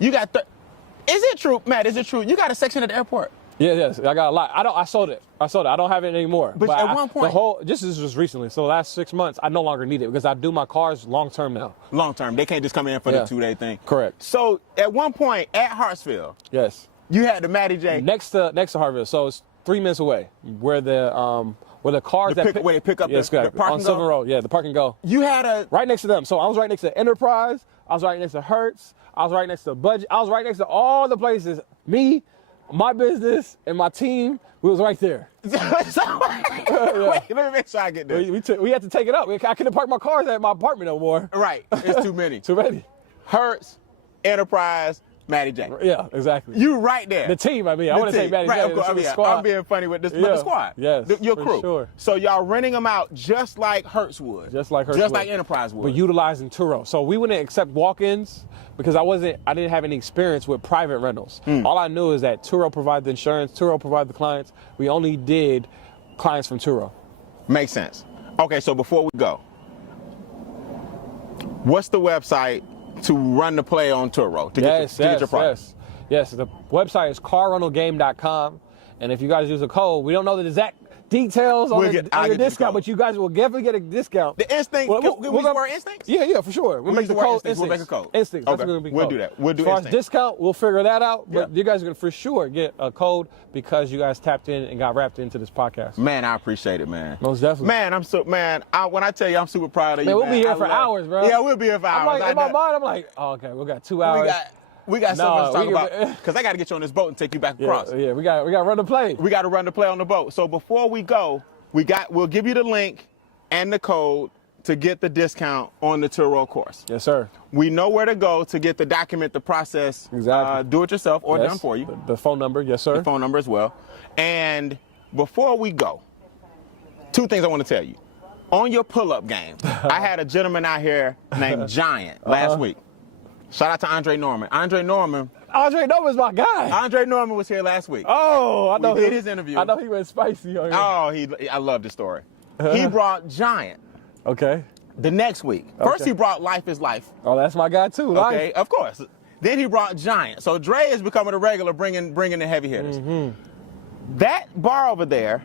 You got, is it true, Matt, is it true? You got a section at the airport? Yes, I got a lot. I sold it. I don't have it anymore. But at one point, this was just recently. So the last 6 months, I no longer need it because I do my cars long term now. Long term. They can't just come in for the 2-day thing. Correct. So at one point at Hartsfield, yes, you had the Matty J next to Hartsfield. So it's 3 minutes away where the cars where they pick up the park on and Silver go? Road. Yeah, the park and go. You had a right next to them. So I was right next to Enterprise. I was right next to Hertz. I was right next to Budget. I was right next to all the places. Me, my business, and my team, we was right there. Wait, let me make sure I get this. We had to take it up. I couldn't park my cars at my apartment no more. Right. It's too many. Too many. Hertz, Enterprise, Matty J. Yeah, exactly. You right there. The team, I want to say Matty J. Right, the squad. I'm being funny with this, but the squad. Yes, your crew. Sure. So y'all renting them out just like Hertz would. Just like Enterprise would. But utilizing Turo. So we wouldn't accept walk-ins because I didn't have any experience with private rentals. All I knew is that Turo provided the insurance, Turo provided the clients. We only did clients from Turo. Makes sense. Okay, so before we go, what's the website to run the play on Turo to get your product? Yes, the website is carrentalgame.com, and if you guys use a code, we don't know the exact details on your discount, but you guys will definitely get a discount. The Instincts, we'll wear Instincts? Yeah, for sure. We'll make the code Instincts. We'll make a code. Instincts. Okay. That's going to be We'll do that. We'll do As far as discount, we'll figure that out, but you guys are going to for sure get a code because you guys tapped in and got wrapped into this podcast. Man, I appreciate it, man. Most definitely. Man, when I tell you I'm super proud of you, we'll be here for hours, bro. Yeah, we'll be here for hours. In my mind, I'm like, oh, okay, we got 2 hours. We got so much to talk about because I got to get you on this boat and take you back across. Yeah, we got to run the play. We got to run the play on the boat. So before we go, we'll give you the link and the code to get the discount on the Turo course. Yes, sir. We know where to go to get the document, the process, do it yourself or done for you. The phone number, yes, sir. The phone number as well. And before we go, 2 things I want to tell you. On your pull-up game, I had a gentleman out here named Giant last week. Shout out to Andre Norman. Andre Norman's my guy. Andre Norman was here last week. Oh, I know. We did his interview. I know he went spicy on here. I love the story. He brought Giant. Okay. The next week. First he brought Life is Life. Oh, that's my guy too. Okay, of course. Then he brought Giant. So Dre is becoming a regular, bringing the heavy hitters. That bar over there,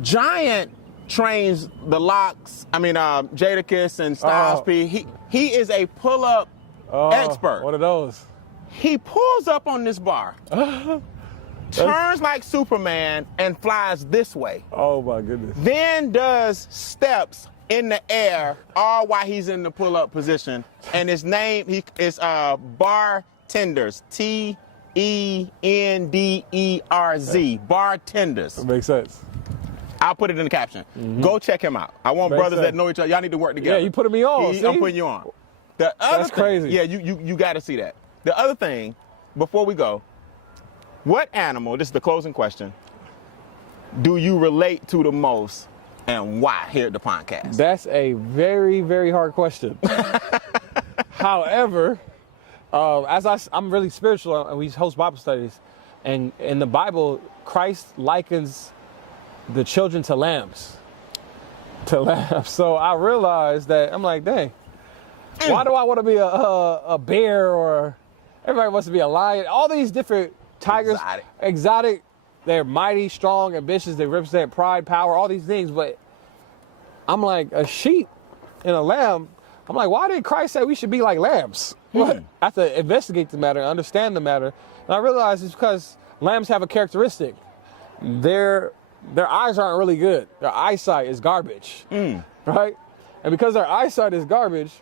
Giant trains the locks. Jadakiss and Styles P. He is a pull-up expert. One of those. He pulls up on this bar, turns like Superman, and flies this way. Oh my goodness. Then does steps in the air, all while he's in the pull-up position. And his name is Bartenders. Tenderz. Bartenders. That makes sense. I'll put it in the caption. Go check him out. I want brothers that know each other. Y'all need to work together. Yeah, you putting me on. I'm putting you on. The other That's crazy. Yeah, you got to see that. The other thing, before we go, what animal, this is the closing question, do you relate to the most and why here at the podcast? That's a very, very hard question. However, I'm really spiritual and we host Bible studies. And in the Bible, Christ likens the children to lambs. So I realized that, I'm like, dang, why do I want to be a bear or everybody wants to be a lion? All these different tigers, exotic, they're mighty, strong, ambitious, they represent pride, power, all these things. But I'm like, a sheep and a lamb, I'm like, why did Christ say we should be like lambs? I have to investigate the matter, understand the matter. And I realized it's because lambs have a characteristic. Their eyes aren't really good. Their eyesight is garbage, right? And because their eyesight is garbage,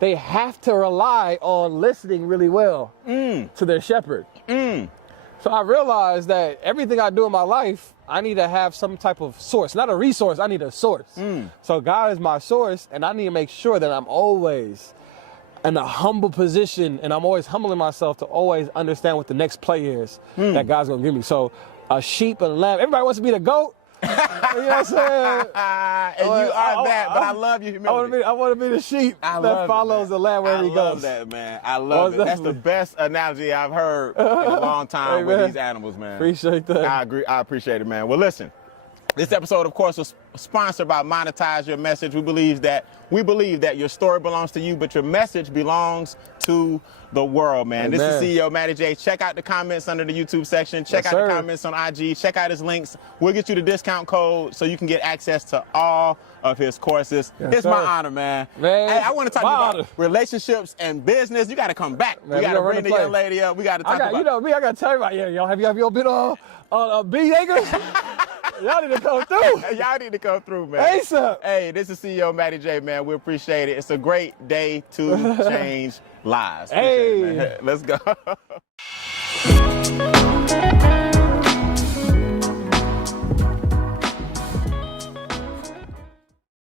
they have to rely on listening really well to their shepherd. So I realized that everything I do in my life, I need to have some type of source. Not a resource, I need a source. So God is my source, and I need to make sure that I'm always in a humble position, and I'm always humbling myself to always understand what the next play is that God's gonna give me. So a sheep and a lamb, everybody wants to be the goat. You know what I'm saying? And you are that, but I love your humility. I want to be the sheep that follows the lamb wherever he goes. I love that, man. I love it. That's the best analogy I've heard in a long time with these animals, man. Appreciate that. I agree. I appreciate it, man. Well, listen. This episode, of course, was sponsored by Monetize Your Message. We believe that your story belongs to you, but your message belongs to the world, man. Amen. This is CEO Matty J. Check out the comments under the YouTube section. Check out the comments on IG. Check out his links. We'll get you the discount code so you can get access to all of his courses. It's my honor, man. Hey, I want to talk about relationships and business. You got to come back. Man, we got to bring the young lady up. We got to talk about. You know me. I got to tell you about y'all. Have you been on B Acres? Y'all need to come through. Y'all need to come through, man. ASAP. Hey, this is CEO Matty J, man. We appreciate it. It's a great day to change lives. Hey. It, let's go.